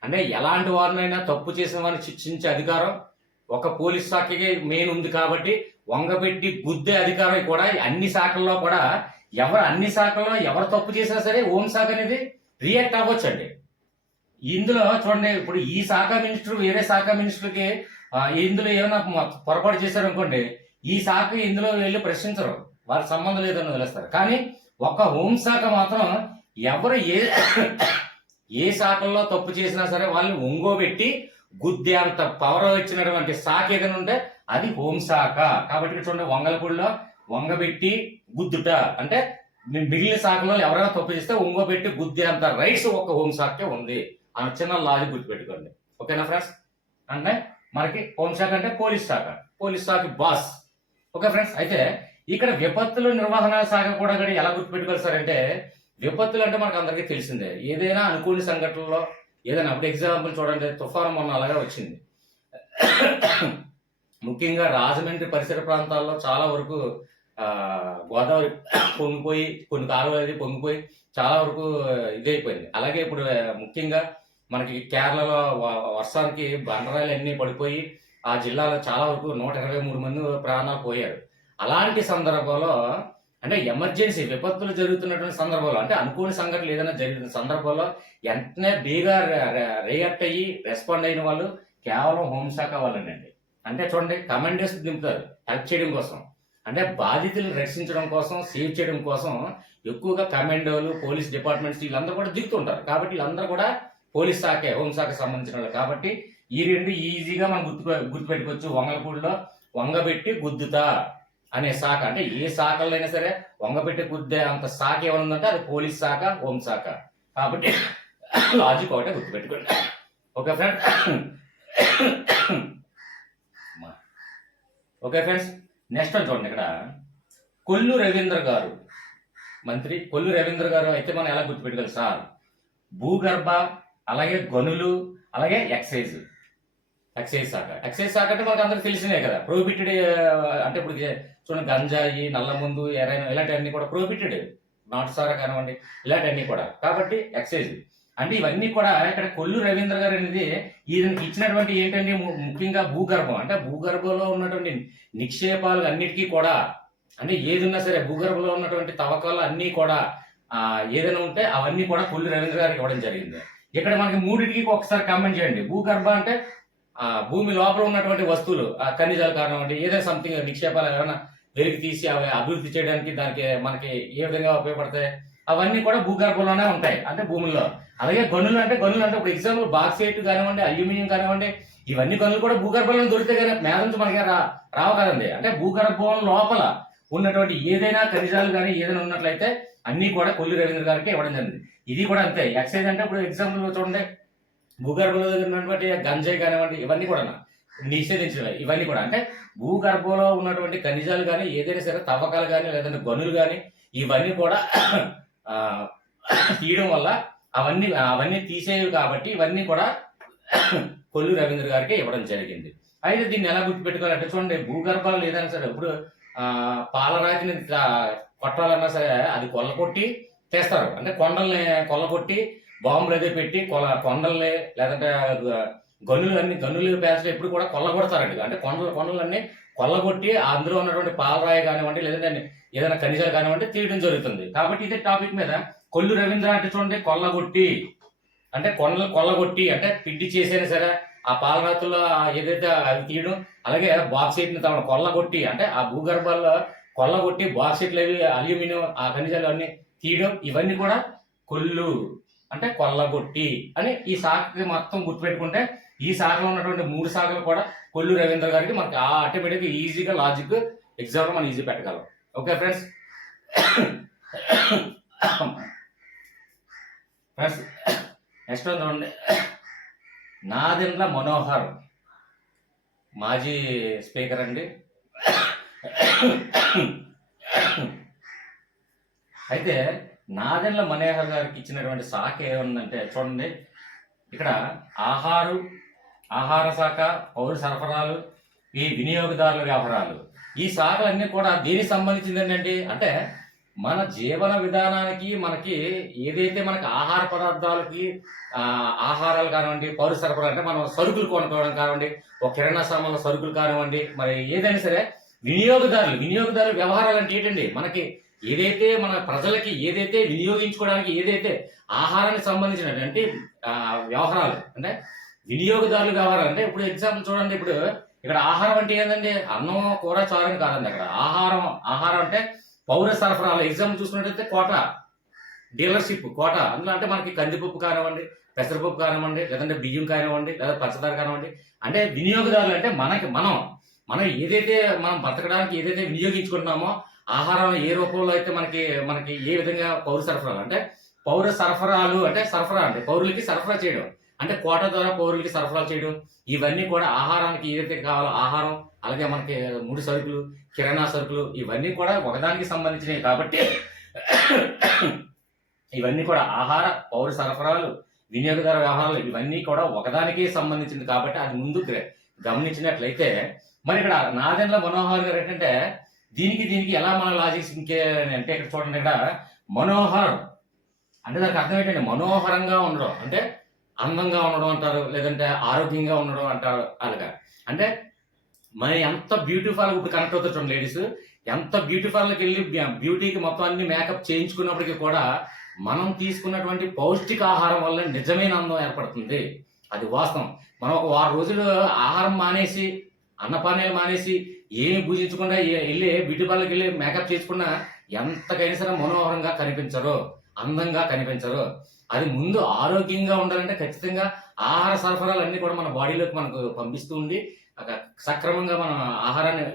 అంటే ఎలాంటి వారినైనా తప్పు చేసిన వారిని శిక్షించే అధికారం ఒక పోలీస్ శాఖకే మెయిన్ ఉంది. కాబట్టి వంగబెట్టి గుద్దే అధికారం కూడా అన్ని శాఖల్లో కూడా అన్ని శాఖల్లో ఎవరు తప్పు చేసినా సరే హోంశాఖ అనేది రియాక్ట్ అవ్వచ్చండి. ఇందులో చూడండి, ఇప్పుడు ఈ శాఖ మినిస్టర్ వేరే శాఖ మినిస్టర్కి ఇందులో ఏమైనా పొరపాటు చేశారు అనుకోండి, ఈ శాఖ ఇందులో వెళ్ళి ప్రశ్నించరు, వారి సంబంధం లేదని వదిలేస్తారు. కానీ ఒక్క హోంశాఖ మాత్రం ఎవరు ఏ శాఖల్లో తప్పు చేసినా సరే వాళ్ళని ఒంగోబెట్టి గుద్దే అంత పవర్ ఇచ్చినటువంటి శాఖ ఏదైనా ఉంటే అది హోంశాఖ. కాబట్టి చూడండి, వంగలపూడిలో వంగబెట్టి గుద్దుట అంటే మిగిలిన శాఖలో ఎవరైనా తప్పు చేస్తే ఒంగోబెట్టి గుద్దే అంత రైట్స్ ఒక హోంశాఖకే ఉంది అని చిన్న లాజిక్ గుర్తుపెట్టుకోండి. ఓకేనా ఫ్రెండ్స్? అంటే మనకి హోంశాఖ అంటే పోలీస్ శాఖ బాస్. ఓకే ఫ్రెండ్స్, అయితే ఇక్కడ విపత్తుల నిర్వహణ శాఖ కూడా ఎలా గుర్తుపెట్టుకోవాలి సార్ అంటే, విపత్తులు అంటే మనకు అందరికీ తెలిసిందే. ఏదైనా అనుకోని సంఘటనలో ఏదైనా, అప్పుడు ఎగ్జాంపుల్ చూడండి, తుఫాను మొన్న అలాగే వచ్చింది. ముఖ్యంగా రాజమండ్రి పరిసర ప్రాంతాల్లో చాలా వరకు గోదావరి పొంగిపోయి, కొన్ని కాలువలు పొంగిపోయి చాలా వరకు ఇదైపోయింది. అలాగే ఇప్పుడు ముఖ్యంగా మనకి కేరళలో వర్షానికి బండరాలు అన్నీ పడిపోయి ఆ జిల్లాలో చాలా వరకు 123 మంది ప్రాణాలు పోయారు. అలాంటి సందర్భంలో అంటే ఎమర్జెన్సీ విపత్తులు జరుగుతున్నటువంటి సందర్భంలో, అంటే అనుకోని సంఘటనలు ఏదైనా జరుగుతున్న సందర్భంలో వెంటనే బేగా రియాక్ట్ అయ్యి రెస్పాండ్ అయిన వాళ్ళు కేవలం హోంశాఖ వాళ్ళనండి. అంటే చూడండి, కమాండర్స్ దింపుతారు హెల్ప్ చేయడం కోసం, అంటే బాధితులను రక్షించడం కోసం, సేవ్ చేయడం కోసం ఎక్కువగా కమాండోలు, పోలీస్ డిపార్ట్మెంట్స్ వీళ్ళందరూ కూడా దిగుతుంటారు. కాబట్టి వీళ్ళందరూ కూడా పోలీస్ శాఖే, హోంశాఖ సంబంధించిన వాళ్ళు. కాబట్టి ఈ రెండు ఈజీగా మనం గుర్తుపెట్టుకోవచ్చు. వంగలపూడిలో వంగబెట్టి గుద్దుతా అనే శాఖ, అంటే ఏ శాఖలో అయినా సరే వంగబెట్టి గుద్దే అంత శాఖ ఏమనుందంటే అది పోలీస్ శాఖ, హోంశాఖ. కాబట్టి లాజిక్ ఒకటే గుర్తుపెట్టుకోండి. Okay friends? Okay friends, next చూడండి, ఇక్కడ కొల్లు రవీంద్ర గారు, మంత్రి కొల్లు రవీంద్ర గారు అయితే మనం ఎలా గుర్తుపెట్టుకోవాలి సార్? భూగర్భ, అలాగే గనులు, అలాగే ఎక్సైజ్ శాఖ అంటే మనకు అందరికి తెలిసినే కదా. ప్రోహిబిటెడ్ అంటే ఇప్పుడు చూడండి, గంజాయి, నల్లమందు, ఎరైనా ఇలాంటివన్నీ కూడా ప్రోహిబిటెడ్, నాటుసారా కానివ్వండి, ఇలాంటివన్నీ కూడా. కాబట్టి ఎక్సైజ్ అంటే ఇవన్నీ కూడా ఇక్కడ కొల్లు రవీంద్ర గారు అనేది ఈయనకి ఇచ్చినటువంటి ఏంటంటే ముఖ్యంగా భూగర్భం, అంటే భూగర్భంలో ఉన్నటువంటి నిక్షేపాలు అన్నిటికీ కూడా, అంటే ఏది ఉన్నా సరే భూగర్భంలో ఉన్నటువంటి తవ్వకాలు అన్నీ కూడా ఏదైనా ఉంటే అవన్నీ కూడా కొల్లు రవీంద్ర గారికి ఇవ్వడం జరిగింది. ఇక్కడ మనకి మూడింటికి ఒకసారి కామెంట్ చేయండి. భూగర్భ అంటే భూమి లోపల ఉన్నటువంటి వస్తువులు, ఖనిజాలు కానివ్వండి, ఏదైనా సంథింగ్ నిక్షేపాలు ఏమైనా వెలికి తీసి అవి అభివృద్ధి చేయడానికి దానికి మనకి ఏ విధంగా ఉపయోగపడతాయి అవన్నీ కూడా భూగర్భంలోనే ఉంటాయి, అంటే భూముల్లో. అలాగే గనులు అంటే ఇప్పుడు ఎగ్జాంపుల్ బాక్సైట్ కానివ్వండి, అల్యూమినియం కానివ్వండి, ఇవన్నీ గనులు కూడా భూగర్భంలో దొరుకుతాయి కానీ మీద నుంచి మనకి రావు కదండి. అంటే భూగర్భం లోపల ఉన్నటువంటి ఏదైనా ఖనిజాలు కానీ ఏదైనా ఉన్నట్లయితే అన్ని కూడా కొల్లు రవీంద్ర గారికి ఇవ్వడం జరిగింది. ఇది కూడా అంతే. ఎక్సైజ్ అంటే ఇప్పుడు ఎగ్జాంపుల్ చూడండి, భూగర్భంలో ఉన్నటువంటి గంజాయి కానివ్వండి, ఇవన్నీ కూడా నిషేధించినవి. ఇవన్నీ కూడా అంటే భూగర్భంలో ఉన్నటువంటి ఖనిజాలు కానీ ఏదైనా సరే తవ్వకాలు కానీ లేదంటే గనులు కానీ ఇవన్నీ కూడా తీయడం వల్ల అవన్నీ తీసేవి. కాబట్టి ఇవన్నీ కూడా కొల్లు రవీంద్ర గారికి ఇవ్వడం జరిగింది. అయితే దీన్ని ఎలా గుర్తుపెట్టుకోవాలంటే చూడండి, భూగర్భాలు ఏదైనా సరే ఇప్పుడు పాలరాతిని కొట్టాలన్నా సరే అది కొల్లకొట్టి చేస్తారు. అంటే కొండల్ని కొల్లగొట్టి బాంబులు అదే పెట్టి కొండల్ని లేదంటే గనులు పేల్చడం ఎప్పుడు కూడా కొల్లగొడతారండి. అంటే కొండలన్నీ కొల్లగొట్టి అందులో ఉన్నటువంటి పాలరాయి కానివ్వండి, లేదంటే ఏదైనా ఖనిజాలు కానివ్వండి తీయడం జరుగుతుంది. కాబట్టి ఇదే టాపిక్ మీద కొల్లు రవీంద్ర అంటే చూడండి, కొల్లగొట్టి అంటే కొల్లగొట్టి అంటే పిండి చేసైనా సరే ఆ పాలరాతుల్లో ఏదైతే అవి తీయడం, అలాగే బాక్సైట్ని తమ కొల్లగొట్టి అంటే ఆ భూగర్భాల్లో కొల్లగొట్టి బాక్సైట్లు అవి అల్యూమినియం ఆ ఖనిజాలు అన్ని తీయడం, ఇవన్నీ కూడా కొల్లు అంటే కొల్లగొట్టి అని ఈ శాఖకి మొత్తం గుర్తుపెట్టుకుంటే ఈ శాఖలో ఉన్నటువంటి 3 శాఖలు కూడా కొల్లు రవీంద్ర గారికి మనకి ఆటోమేటిక్గా ఈజీగా లాజిక్ ఎగ్జామ్లో మనం ఈజీ పెట్టగలం. Okay friends. ఫ్రెండ్స్ నెక్స్ట్ చూడండి, నాదెండ్ల మనోహర్ మాజీ స్పీకర్ అండి. అయితే నాదెండ్ల మనోహర్ గారికి ఇచ్చినటువంటి శాఖ ఏముందంటే చూడండి, ఇక్కడ ఆహార శాఖ, పౌర సరఫరాలు, ఈ వినియోగదారుల వ్యవహారాలు, ఈ శాఖలన్నీ కూడా దేనికి సంబంధించింది ఏంటంటే అంటే మన జీవన విధానానికి మనకి ఏదైతే మనకి ఆహార పదార్థాలకి ఆహారాలు కానివ్వండి, పౌర సరఫరా అంటే మనం సరుకులు కొనుక్కోవడం కానివ్వండి, ఒక కిరాణా సామాన్ల సరుకులు కానివ్వండి, మరి ఏదైనా సరే వినియోగదారుల వ్యవహారాలు అంటే ఏంటండి, మనకి ఏదైతే మన ప్రజలకి ఏదైతే వినియోగించుకోవడానికి ఏదైతే ఆహారానికి సంబంధించినటువంటి వ్యవహారాలు అంటే వినియోగదారుల వ్యవహారాలు అంటే ఇప్పుడు ఎగ్జాంపుల్ చూడండి, ఇప్పుడు ఇక్కడ ఆహారం అంటే ఏంటండి, అన్నం కూర చారని కాదండి. అక్కడ ఆహారం అంటే పౌర సరఫరాలు. ఎగ్జాంపుల్ చూసుకున్నట్టయితే కోట డీలర్షిప్ కోట, అందులో అంటే మనకి కందిపప్పు కానివ్వండి, పెసరపప్పు కానివ్వండి, లేదంటే బియ్యం కానివ్వండి, లేదా పంచదార కానివ్వండి, అంటే వినియోగదారులు అంటే మనం ఏదైతే మనం బతకడానికి ఏదైతే వినియోగించుకుంటున్నామో ఆహారం ఏ రూపంలో అయితే మనకి ఏ విధంగా పౌర సరఫరాలు అంటే పౌర సరఫరాలు అంటే సరఫరా అంటే పౌరులకి సరఫరా చేయడం, అంటే కోట ద్వారా పౌరులకి సరఫరా చేయడం, ఇవన్నీ కూడా ఆహారానికి ఏదైతే కావాలో ఆహారం, అలాగే మనకి ముడి సరుకులు, కిరాణా సరుకులు, ఇవన్నీ కూడా ఒకదానికి సంబంధించినవి. కాబట్టి ఇవన్నీ కూడా ఆహార, పౌర సరఫరాలు, వినియోగదారు వ్యవహారాలు ఇవన్నీ కూడా ఒకదానికి సంబంధించింది. కాబట్టి అది ముందు గమనించినట్లయితే మరి ఇక్కడ నాదెండ్ల మనోహర్ గారు ఏంటంటే దీనికి ఎలా మన లాజిక్స్ ఇంకే అంటే ఇక్కడ చూడండి, ఇక్కడ మనోహర్ అంటే దానికి అర్థం ఏంటంటే మనోహరంగా ఉండడం అంటే అందంగా ఉండడం అంటారు, లేదంటే ఆరోగ్యంగా ఉండడం అంటారు. అలాగా అంటే మన ఎంత బ్యూటిఫుల్ ఇప్పుడు కనెక్ట్ అవుతారు చూడండి లేడీస్, ఎంత బ్యూటిఫుల్కి వెళ్ళి బ్యూటీకి మొత్తం అన్ని మేకప్ చేయించుకున్నప్పటికీ కూడా మనం తీసుకున్నటువంటి పౌష్టిక ఆహారం వల్ల నిజమైన అందం ఏర్పడుతుంది. అది వాస్తవం. మనం ఒక 6 రోజులు ఆహారం మానేసి అన్నపానీయాలు మానేసి ఏమి భుజించకుండా వెళ్ళి బ్యూటీ పార్లర్కి వెళ్ళి మేకప్ చేసుకున్నా ఎంతకైనా సరే మనోహరంగా కనిపించరు, అందంగా కనిపించరు. అది ముందు ఆరోగ్యంగా ఉండాలంటే ఖచ్చితంగా ఆహార సరఫరాలు అన్ని కూడా మన బాడీలోకి మనకు పంపిస్తూ ఉండి సక్రమంగా మనం ఆహారాన్ని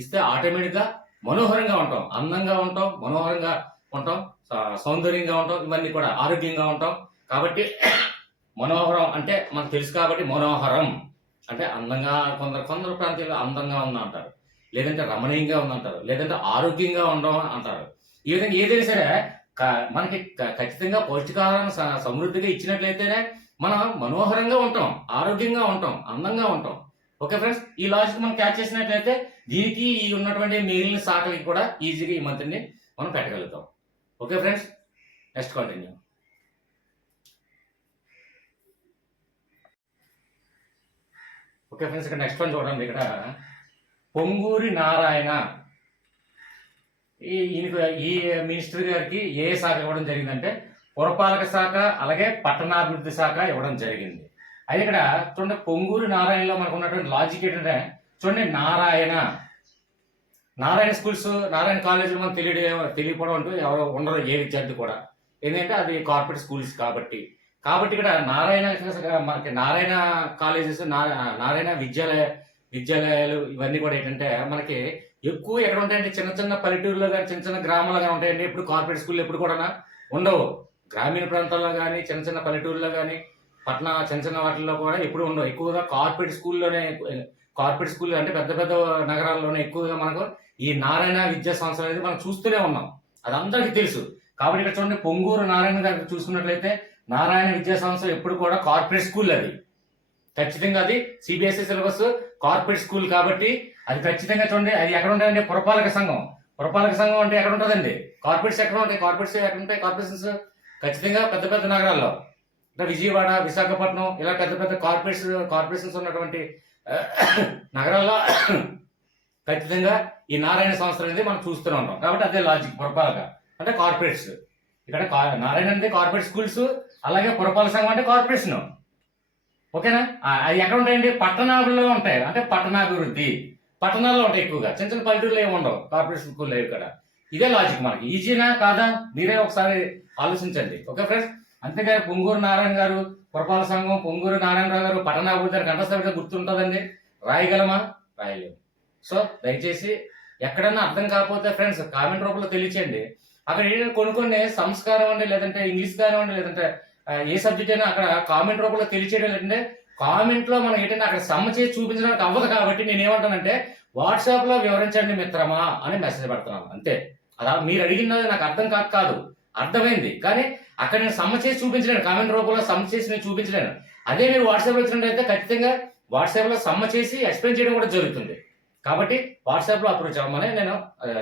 ఇస్తే ఆటోమేటిక్గా మనోహరంగా ఉంటాం, అందంగా ఉంటాం, మనోహరంగా ఉంటాం, సౌందర్యంగా ఉంటాం, ఇవన్నీ కూడా ఆరోగ్యంగా ఉంటాం. కాబట్టి మనోహరం అంటే మనకు తెలుసు. కాబట్టి మనోహరం అంటే అందంగా, కొందరు ప్రాంతాల్లో అందంగా ఉందంటారు, లేదంటే రమణీయంగా ఉందంటారు, లేదంటే ఆరోగ్యంగా ఉండడం అంటారు. ఈ విధంగా ఏదైనా సరే మనకి ఖచ్చితంగా పౌష్టికాహారం సమృద్ధిగా ఇచ్చినట్లయితేనే మనం మనోహరంగా ఉంటాం, ఆరోగ్యంగా ఉంటాం, అందంగా ఉంటాం. ఓకే ఫ్రెండ్స్, ఈ లాజిక్ మనం క్యాచ్ చేసినట్లయితే దీనికి ఈ ఉన్నటువంటి మిగిలిన శాఖలకి కూడా ఈజీగా ఈ మంత్రిని మనం పెట్టగలుగుతాం. Okay friends, next continue. Okay friends, ఇక్కడ నెక్స్ట్ వన్ చూడండి. ఇక్కడ పొంగూరి నారాయణ ఈ మినిస్టర్ గారికి ఏ శాఖ ఇవ్వడం జరిగిందంటే పురపాలక శాఖ, అలాగే పట్టణాభివృద్ధి శాఖ ఇవ్వడం జరిగింది. అయితే ఇక్కడ చూడండి, పొంగూరి నారాయణలో మనకు ఉన్నటువంటి లాజిక్ ఏంటంటే చూడండి, నారాయణ స్కూల్స్, నారాయణ కాలేజీలు మనకు తెలియకపోవడం అంటూ ఎవరు ఉండరు, ఏ విద్యార్థి కూడా. ఏంటంటే అది కార్పొరేట్ స్కూల్స్ కాబట్టి ఇక్కడ మనకి నారాయణ కాలేజెస్, నారాయణ విద్యాలయాలు ఇవన్నీ కూడా ఏంటంటే మనకి ఎక్కువ ఎక్కడ ఉంటాయంటే చిన్న చిన్న పల్లెటూరులో కానీ చిన్న చిన్న గ్రామాల్లో కానీ ఉంటాయండి. ఎప్పుడు కార్పొరేట్ స్కూల్ ఎప్పుడు కూడా ఉండవు. గ్రామీణ ప్రాంతాల్లో కానీ చిన్న చిన్న పల్లెటూరులో కానీ చిన్న చిన్న వాటిల్లో కూడా ఎప్పుడు ఉండవు. ఎక్కువగా కార్పొరేట్ స్కూల్ అంటే పెద్ద పెద్ద నగరాల్లోనే ఎక్కువగా మనకు ఈ నారాయణ విద్యా సంస్థలు అనేది మనం చూస్తూనే ఉన్నాం, అది అందరికీ తెలుసు. కాబట్టి ఇక్కడ చూడండి, పొంగూరు నారాయణ గారికి చూసుకున్నట్లయితే నారాయణ విద్యా సంస్థ ఎప్పుడు కూడా కార్పొరేట్ స్కూల్, అది ఖచ్చితంగా అది సిబిఎస్ఈ సిలబస్ కార్పొరేట్ స్కూల్. కాబట్టి అది ఖచ్చితంగా చూడండి, అది ఎక్కడ ఉంటాయండి, పురపాలక సంఘం అంటే ఎక్కడ ఉంటుందండి, కార్పొరేట్స్ ఎక్కడ ఉంటాయి, కార్పొరేషన్స్ ఖచ్చితంగా పెద్ద పెద్ద నగరాల్లో అంటే విజయవాడ, విశాఖపట్నం ఇలా పెద్ద పెద్ద కార్పొరేషన్స్ ఉన్నటువంటి నగరాల్లో ఖచ్చితంగా ఈ నారాయణ సంస్థలు అనేది మనం చూస్తూనే ఉంటాం. కాబట్టి అదే లాజిక్ పురపాలక అంటే కార్పొరేట్స్. ఇక్కడ నారాయణ అంటే కార్పొరేట్ స్కూల్స్, అలాగే పురపాలక సంఘం అంటే కార్పొరేషన్. ఓకేనా? అది ఎక్కడ ఉంటాయండి? పట్టణాల్లో ఉంటాయి. అంటే పట్టణాభివృద్ధి పట్టణాల్లో ఉంటాయి ఎక్కువగా, చిన్న చిన్న పల్లెటూరులో ఏమి ఉండవు కార్పొరేషన్ స్కూల్లో ఇక్కడ. ఇదే లాజిక్ మనకి. ఈజీనా కాదా మీరే ఒకసారి ఆలోచించండి. Okay friends? అంతేగాని పొంగూరు నారాయణ గారు పురపాలక సంఘం, పొంగూరు నారాయణరావు గారు పట్టణాభివృద్ధి అని కంఠస్థాయిగా గుర్తుంటుందండి. రాయగలమా? రాయలేము. సో దయచేసి ఎక్కడన్నా అర్థం కాకపోతే ఫ్రెండ్స్ కామెంట్ రూపంలో తెలియచేయండి. అక్కడ ఏంటంటే కొన్ని సంస్కారం అండి, లేదంటే ఇంగ్లీష్ కానివ్వండి, లేదంటే ఏ సబ్జెక్ట్ అయినా అక్కడ కామెంట్ రూపంలో తెలియచేయడం. ఏంటంటే కామెంట్ లో మనం ఏంటంటే అక్కడ సమ్మ చేసి చూపించడానికి అవ్వదు. కాబట్టి నేను ఏమంటానంటే వాట్సాప్ లో వివరించండి మిత్రమా అని మెసేజ్ పెడుతున్నాను అంతే. అలా మీరు అడిగినది నాకు అర్థం కాదు, అర్థమైంది. కానీ అక్కడ నేను సమ్మ చేసి చూపించలేను, కామెంట్ రూపంలో సమ్మ చేసి నేను చూపించలేను. అదే మీరు వాట్సాప్ లో వచ్చినట్టయితే ఖచ్చితంగా వాట్సాప్ లో సమ్మ చేసి ఎక్స్ప్లెయిన్ చేయడం కూడా జరుగుతుంది. కాబట్టి వాట్సాప్ లో అప్రోచ్ అవ్వమని నేను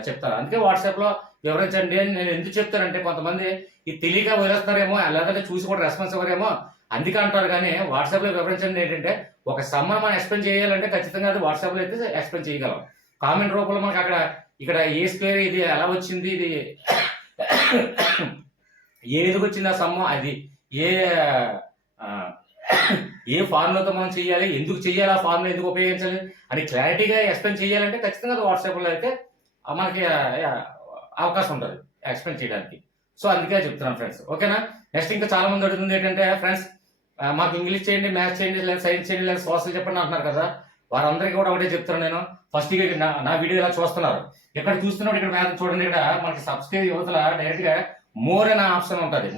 చెప్తాను. అందుకే వాట్సాప్ లో వివరించండి అని నేను ఎందుకు చెప్తానంటే కొంతమంది ఇది తెలియక వదిలేస్తారేమో, లేదంటే చూసి కూడా రెస్పాన్స్ ఇవ్వరేమో అందుకే అంటారు. కానీ వాట్సాప్ లో వివరించండి ఏంటంటే ఒక సమ్మ మనం ఎక్స్ప్లెయిన్ చేయాలంటే ఖచ్చితంగా అది వాట్సాప్ లో అయితే ఎక్స్ప్లెయిన్ చేయగలం. కామెంట్ రూపంలో మనకి అక్కడ ఇక్కడ ఏ స్క్వేర్ ఇది ఎలా వచ్చింది, ఇది ఏది వచ్చింది ఆ సమ్మ, అది ఏ ఫార్ములాతో మనం చేయాలి, ఎందుకు చేయాలి, ఆ ఫార్ములా ఎందుకు ఉపయోగించాలి అని క్లారిటీగా ఎక్స్ప్లెయిన్ చేయాలంటే ఖచ్చితంగా అది వాట్సాప్లో అయితే మనకి అవకాశం ఉంటుంది ఎక్స్ప్లెయిన్ చేయడానికి. సో అందుకే చెప్తున్నాను ఫ్రెండ్స్. ఓకేనా? నెక్స్ట్ ఇంకా చాలా మంది అడుగుతుంది ఏంటంటే ఫ్రెండ్స్ మాకు ఇంగ్లీష్ చేయండి, మ్యాథ్స్ చేయండి, లేదా సైన్స్ చేయండి, లేదా సోషల్ చెప్పండి అంటున్నారు కదా. వారందరికీ కూడా ఒకటే చెప్తున్నాను నేను. ఫస్ట్ నా వీడియో ఇలా చూస్తున్నారు, ఇక్కడ చూస్తున్నప్పుడు ఇక్కడ మ్యాథ్స్ చూడండి. ఇక్కడ మనకి సబ్స్క్రైబ్ యువతల డైరెక్ట్ గా మోర్ అనే ఆప్షన్ ఉంటుంది.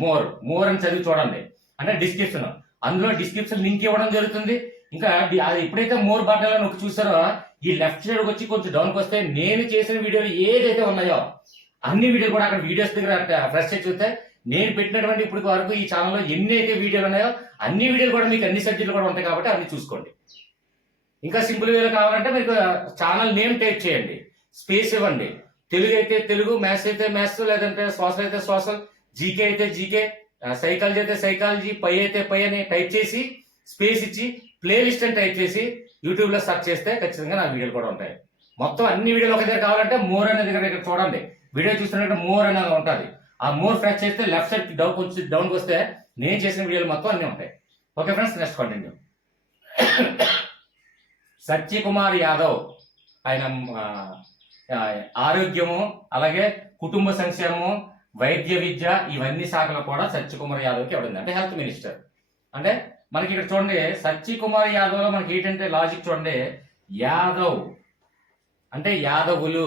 మోర్ అని చదివి చూడండి. అంటే డిస్క్రిప్షన్, అందులో డిస్క్రిప్షన్ లింక్ ఇవ్వడం జరుగుతుంది. ఇంకా అది ఎప్పుడైతే మోర్ బటన్ నొక్కి చూసారో ఈ లెఫ్ట్ సైడ్ వచ్చి కొంచెం డౌన్కి వస్తే నేను చేసిన వీడియోలు ఏదైతే ఉన్నాయో అన్ని వీడియోలు కూడా అక్కడ వీడియోస్ దగ్గర ప్రెస్ చేసి చూస్తే నేను పెట్టినటువంటి ఇప్పటి వరకు ఈ ఛానల్లో ఎన్ని అయితే వీడియోలు ఉన్నాయో అన్ని వీడియోలు కూడా మీకు అన్ని సబ్జెక్టులు కూడా ఉంటాయి. కాబట్టి అన్ని చూసుకోండి. ఇంకా సింపుల్ వేలో కావాలంటే మీకు ఛానల్ నేమ్ టైప్ చేయండి, స్పేస్ ఇవ్వండి. తెలుగు అయితే తెలుగు, మ్యాథ్స్ అయితే మ్యాథ్స్, లేదంటే సోషల్ అయితే సోషల్, జీకే అయితే జీకే, సైకాలజీ అయితే సైకాలజీ, పై అయితే పై అని టైప్ చేసి స్పేస్ ఇచ్చి ప్లేలిస్ట్ అని టైప్ చేసి యూట్యూబ్ లో సెర్చ్ చేస్తే ఖచ్చితంగా నా వీడియోలు కూడా ఉంటాయి. మొత్తం అన్ని వీడియోలు ఒక దగ్గర కావాలంటే మోర్ అనేది ఇక్కడ చూడండి. వీడియో చూస్తున్నట్టు మోర్ అనేది ఉంటుంది. ఆ మోర్ ప్రెస్ చేస్తే లెఫ్ట్ సైడ్ డౌన్కి వస్తే నేను చేసిన వీడియోలు మొత్తం అన్నీ ఉంటాయి. Okay friends, next continue. Satyakumar Yadav ఆయన ఆరోగ్యము, అలాగే కుటుంబ సంక్షేమము, వైద్య విద్య ఇవన్నీ శాఖలు కూడా సత్యకుమార్ యాదవ్కి ఇవ్వడింది. అంటే హెల్త్ మినిస్టర్. అంటే మనకి ఇక్కడ చూడండి సత్యకుమార్ యాదవ్ లో మనకి ఏంటంటే లాజిక్ చూడండి. యాదవ్ అంటే యాదవులు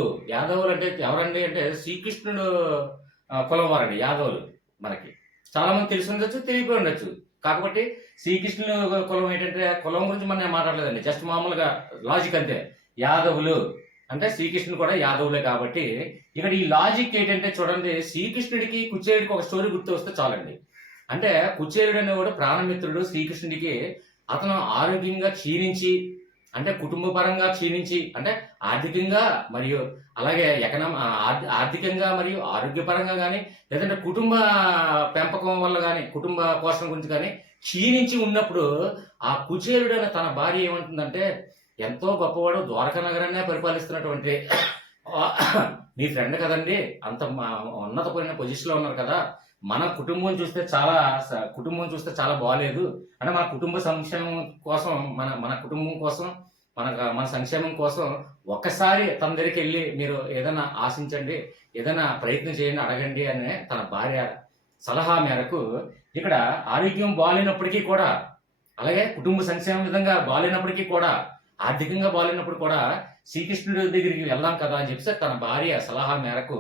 అంటే ఎవరండి అంటే శ్రీకృష్ణుడు కులం వారండి యాదవులు. మనకి చాలా మంది తెలిసి ఉండొచ్చు, తెలియపోయి ఉండొచ్చు. కాకపోతే శ్రీకృష్ణుడు కులం ఏంటంటే కులం గురించి మనం మాట్లాడలేదండి, జస్ట్ మామూలుగా లాజిక్ అంతే. యాదవులు అంటే శ్రీకృష్ణుడు కూడా యాదవులే. కాబట్టి ఇక్కడ ఈ లాజిక్ ఏంటంటే చూడండి, శ్రీకృష్ణుడికి కుచేలుడికి ఒక స్టోరీ గుర్తు వస్తే చాలండి. అంటే కుచేలుడు అనేవాడు ప్రాణమిత్రుడు శ్రీకృష్ణుడికి. అతను ఆరోగ్యంగా క్షీణించి, అంటే కుటుంబ పరంగా క్షీణించి, అంటే ఆర్థికంగా మరియు అలాగే ఆర్థికంగా మరియు ఆరోగ్యపరంగా కానీ, లేదంటే కుటుంబ పెంపకం వల్ల కానీ, కుటుంబ పోషణ గురించి కానీ క్షీణించి ఉన్నప్పుడు ఆ కుచేలుడు అనే తన భార్య ఏమంటుందంటే, ఎంతో గొప్పవాడు, ద్వారకా నగరాన్నే పరిపాలిస్తున్నటువంటి నీ ఫ్రెండ్ కదండి, అంత ఉన్నతమైన పొజిషన్ లో ఉన్నారు కదా, మన కుటుంబం చూస్తే చాలా బాగాలేదు. అంటే మన కుటుంబ సంక్షేమం కోసం, మన కుటుంబం కోసం, మన సంక్షేమం కోసం ఒక్కసారి తన దగ్గరికి వెళ్ళి మీరు ఏదైనా ఆశించండి, ఏదైనా ప్రయత్నం చేయండి, అడగండి అనే తన భార్య సలహా మేరకు ఇక్కడ ఆరోగ్యం బాగాలేనప్పటికీ కూడా, అలాగే కుటుంబ సంక్షేమం విధంగా బాగాలేనప్పటికీ కూడా, ఆర్థికంగా బాగాలేనప్పుడు కూడా శ్రీకృష్ణుడి దగ్గరికి వెళ్దాం కదా అని చెప్పి తన భార్య సలహా మేరకు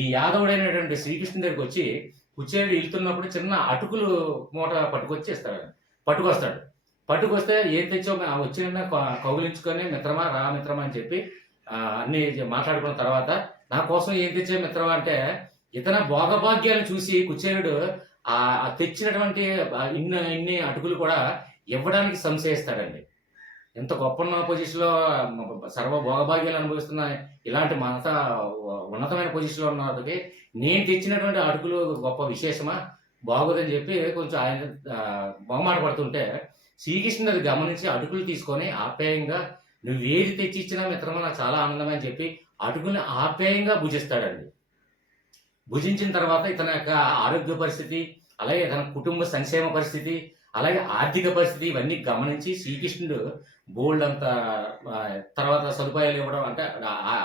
ఈ యాదవుడైనటువంటి శ్రీకృష్ణుడి దగ్గరికి వచ్చి కుచేలుడు వెళ్తున్నప్పుడు చిన్న అటుకులు మూట పట్టుకొస్తే ఏం తెచ్చో వచ్చిన కౌగిలించుకొని మిత్రమా రా మిత్రమా అని చెప్పి అన్ని మాట్లాడుకున్న తర్వాత నా కోసం ఏం తెచ్చే మిత్రమా అంటే ఇతన భోగభాగ్యాలను చూసి కుచేలుడు ఆ తెచ్చినటువంటి ఇన్ని అటుకులు కూడా ఇవ్వడానికి సంశయిస్తాడండి. ఎంత గొప్ప పొజిషన్లో సర్వ భోగభాగ్యాలు అనుభవిస్తున్న ఇలాంటి ఉన్నతమైన పొజిషన్లో ఉన్నది నేను తెచ్చినటువంటి అటుకులు గొప్ప విశేషమా, బాగోదని చెప్పి కొంచెం ఆయన బహుమాట పడుతుంటే శ్రీకృష్ణుడు అది గమనించి అటుకులు తీసుకొని ఆప్యాయంగా నువ్వు ఏది తెచ్చి ఇచ్చినా మిత్రమా నాకు చాలా ఆనందమే అని చెప్పి అటుకుని ఆప్యాయంగా భుజిస్తాడండి. భుజించిన తర్వాత ఇతని యొక్క ఆరోగ్య పరిస్థితి, అలాగే తన కుటుంబ సంక్షేమ పరిస్థితి, అలాగే ఆర్థిక పరిస్థితి ఇవన్నీ గమనించి శ్రీకృష్ణుడు బోల్డంత తర్వాత సదుపాయాలు ఇవ్వడం అంటే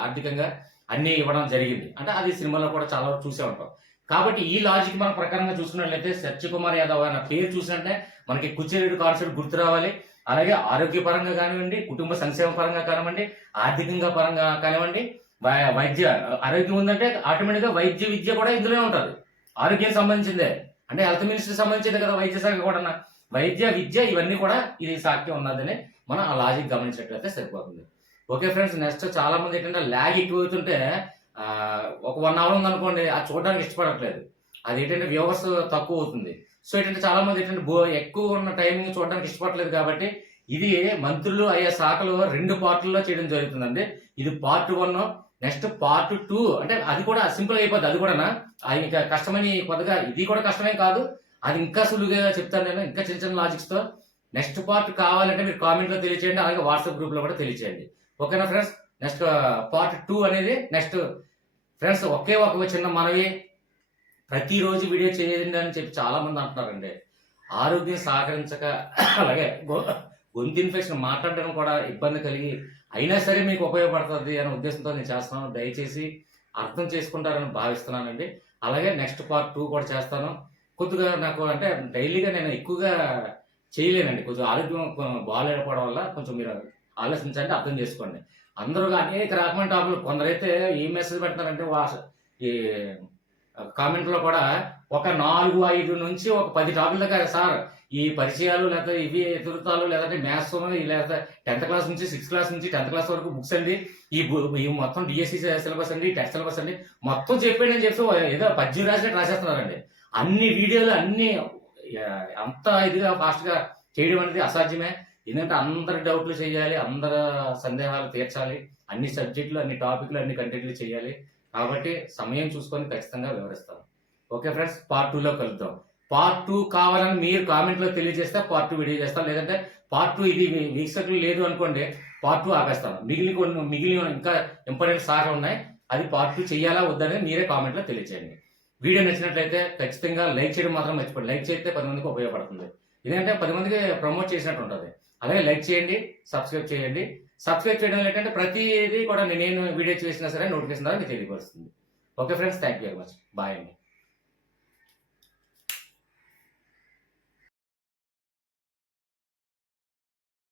ఆర్థికంగా అన్నీ ఇవ్వడం జరిగింది. అంటే అది సినిమాలో కూడా చాలా వరకు చూసే ఉంటాం. కాబట్టి ఈ లాజిక్ మన ప్రకారంగా చూసుకున్నట్లయితే సత్యకుమార్ యాదవ్ అన్న పేరు చూసినట్టే మనకి కుచేలుడు కాన్సెప్ట్ గుర్తు రావాలి. అలాగే ఆరోగ్యపరంగా కానివ్వండి, కుటుంబ సంక్షేమ పరంగా కానివ్వండి, ఆర్థికంగా పరంగా కానివ్వండి, వైద్య ఆరోగ్యం ఉందంటే ఆటోమేటిక్గా వైద్య విద్య కూడా ఇందులోనే ఉంటుంది. ఆరోగ్యానికి సంబంధించిందే అంటే హెల్త్ మినిస్టర్ సంబంధించిందే కదా వైద్య శాఖ కూడా. వైద్య విద్య ఇవన్నీ కూడా ఇది సాక్ష్యం ఉన్నదని మనం ఆ లాజిక్ గమనించినట్లయితే సరిపోతుంది. ఓకే ఫ్రెండ్స్, నెక్స్ట్ చాలా మంది ఏంటంటే ల్యాగ్ ఎక్కువ అవుతుంటే ఒక 1 అవర్ ఉందనుకోండి అది చూడడానికి ఇష్టపడట్లేదు. అది ఏంటంటే వ్యూవర్స్ తక్కువ అవుతుంది. సో ఏంటంటే చాలా మంది ఏంటంటే ఎక్కువ ఉన్న టైమింగ్ చూడడానికి ఇష్టపడలేదు. కాబట్టి ఇది మంత్రులు అయ్యే శాఖలు 2 పార్టుల్లో చేయడం జరుగుతుందండి. ఇది పార్ట్ 1, నెక్స్ట్ పార్ట్ 2 అంటే అది కూడా సింపుల్ అయిపోద్ది. అది కూడా ఇంకా కష్టమని కొద్దిగా ఇది కూడా కష్టమే కాదు, అది ఇంకా సులువుగా చెప్తాను నేను ఇంకా చిన్న చిన్న లాజిక్స్తో. నెక్స్ట్ పార్ట్ కావాలంటే మీరు కామెంట్లో తెలియచేయండి, అలాగే వాట్సాప్ గ్రూప్లో కూడా తెలియచేయండి. ఓకేనా ఫ్రెండ్స్? నెక్స్ట్ పార్ట్ 2 అనేది నెక్స్ట్. ఫ్రెండ్స్ ఒకే ఒక చిన్న మనవి, ప్రతిరోజు వీడియో చేయండి అని చెప్పి చాలా మంది అంటున్నారండి. ఆరోగ్యం సహకరించక అలాగే గొంతు ఇన్ఫెక్షన్ మాట్లాడడం కూడా ఇబ్బంది కలిగి అయినా సరే మీకు ఉపయోగపడుతుంది అనే ఉద్దేశంతో నేను చేస్తున్నాను. దయచేసి అర్థం చేసుకుంటారని భావిస్తున్నానండి. అలాగే నెక్స్ట్ పార్ట్ 2 కూడా చేస్తాను. కొద్దిగా నాకు అంటే డైలీగా నేను ఎక్కువగా చేయలేనండి, కొంచెం ఆరోగ్యం బాగాలేకపోవడం వల్ల కొంచెం మీరు ఆలోచించండి, అర్థం చేసుకోండి. అందరూ అనేక రకమైన టాపిక్లు కొందరైతే ఏం మెసేజ్ పెడతారంటే ఈ కామెంట్లో కూడా ఒక 4, 5 నుంచి ఒక 10 టాపిక్ దాకా సార్ ఈ పరిచయాలు లేకపోతే ఇవి ఎదురుతాలు లేదంటే మ్యాథ్స్ లేకపోతే 10th క్లాస్ నుంచి 6th క్లాస్ నుంచి 10th క్లాస్ వరకు బుక్స్ అండి, ఈ మొత్తం డిఎస్సి సిలబస్ అండి, టెక్స్ట్ సిలబస్ అండి మొత్తం చెప్పాడు అని చెప్పి ఏదో పద్యం రాసినట్టు రాసేస్తున్నారండి. అన్ని వీడియోలు అన్ని అంత ఇదిగా ఫాస్ట్గా చేయడం అనేది అసాధ్యమే. ఎందుకంటే అందరి డౌట్లు చేయాలి, అందరి సందేహాలు తీర్చాలి, అన్ని సబ్జెక్టులు అన్ని టాపిక్లు అన్ని కంటెంట్లు చేయాలి. కాబట్టి సమయం చూసుకొని ఖచ్చితంగా వివరిస్తాం. ఓకే ఫ్రెండ్స్, పార్ట్ 2లో కలుద్దాం. పార్ట్ 2 కావాలని మీరు కామెంట్లో తెలియజేస్తే పార్ట్ 2 వీడియో చేస్తాను, లేదంటే పార్ట్ 2 ఇది వీక్షకులు లేదు అనుకోండి పార్ట్ 2 ఆపేస్తాను. మిగిలిన ఇంకా ఇంపార్టెంట్ సార్లు ఉన్నాయి, అది పార్ట్ 2 చేయాలా వద్దని మీరే కామెంట్లో తెలియజేయండి. వీడియో నచ్చినట్లయితే ఖచ్చితంగా లైక్ చేయడం మాత్రం మర్చిపోండి. లైక్ చేస్తే 10 మందికి ఉపయోగపడుతుంది. ఎందుకంటే 10 మందికి ప్రమోట్ చేసినట్టు ఉంటుంది. అలాగే లైక్ చేయండి, సబ్స్క్రైబ్ చేయండి. సబ్స్క్రైబ్ చేయడం ఏంటంటే ప్రతిదీ కూడా నేను వీడియో చేసినా సరే నోటిఫికేషన్ ద్వారా మీకు తెలియపరుస్తుంది. Okay friends, thank you very much. Bye అండి.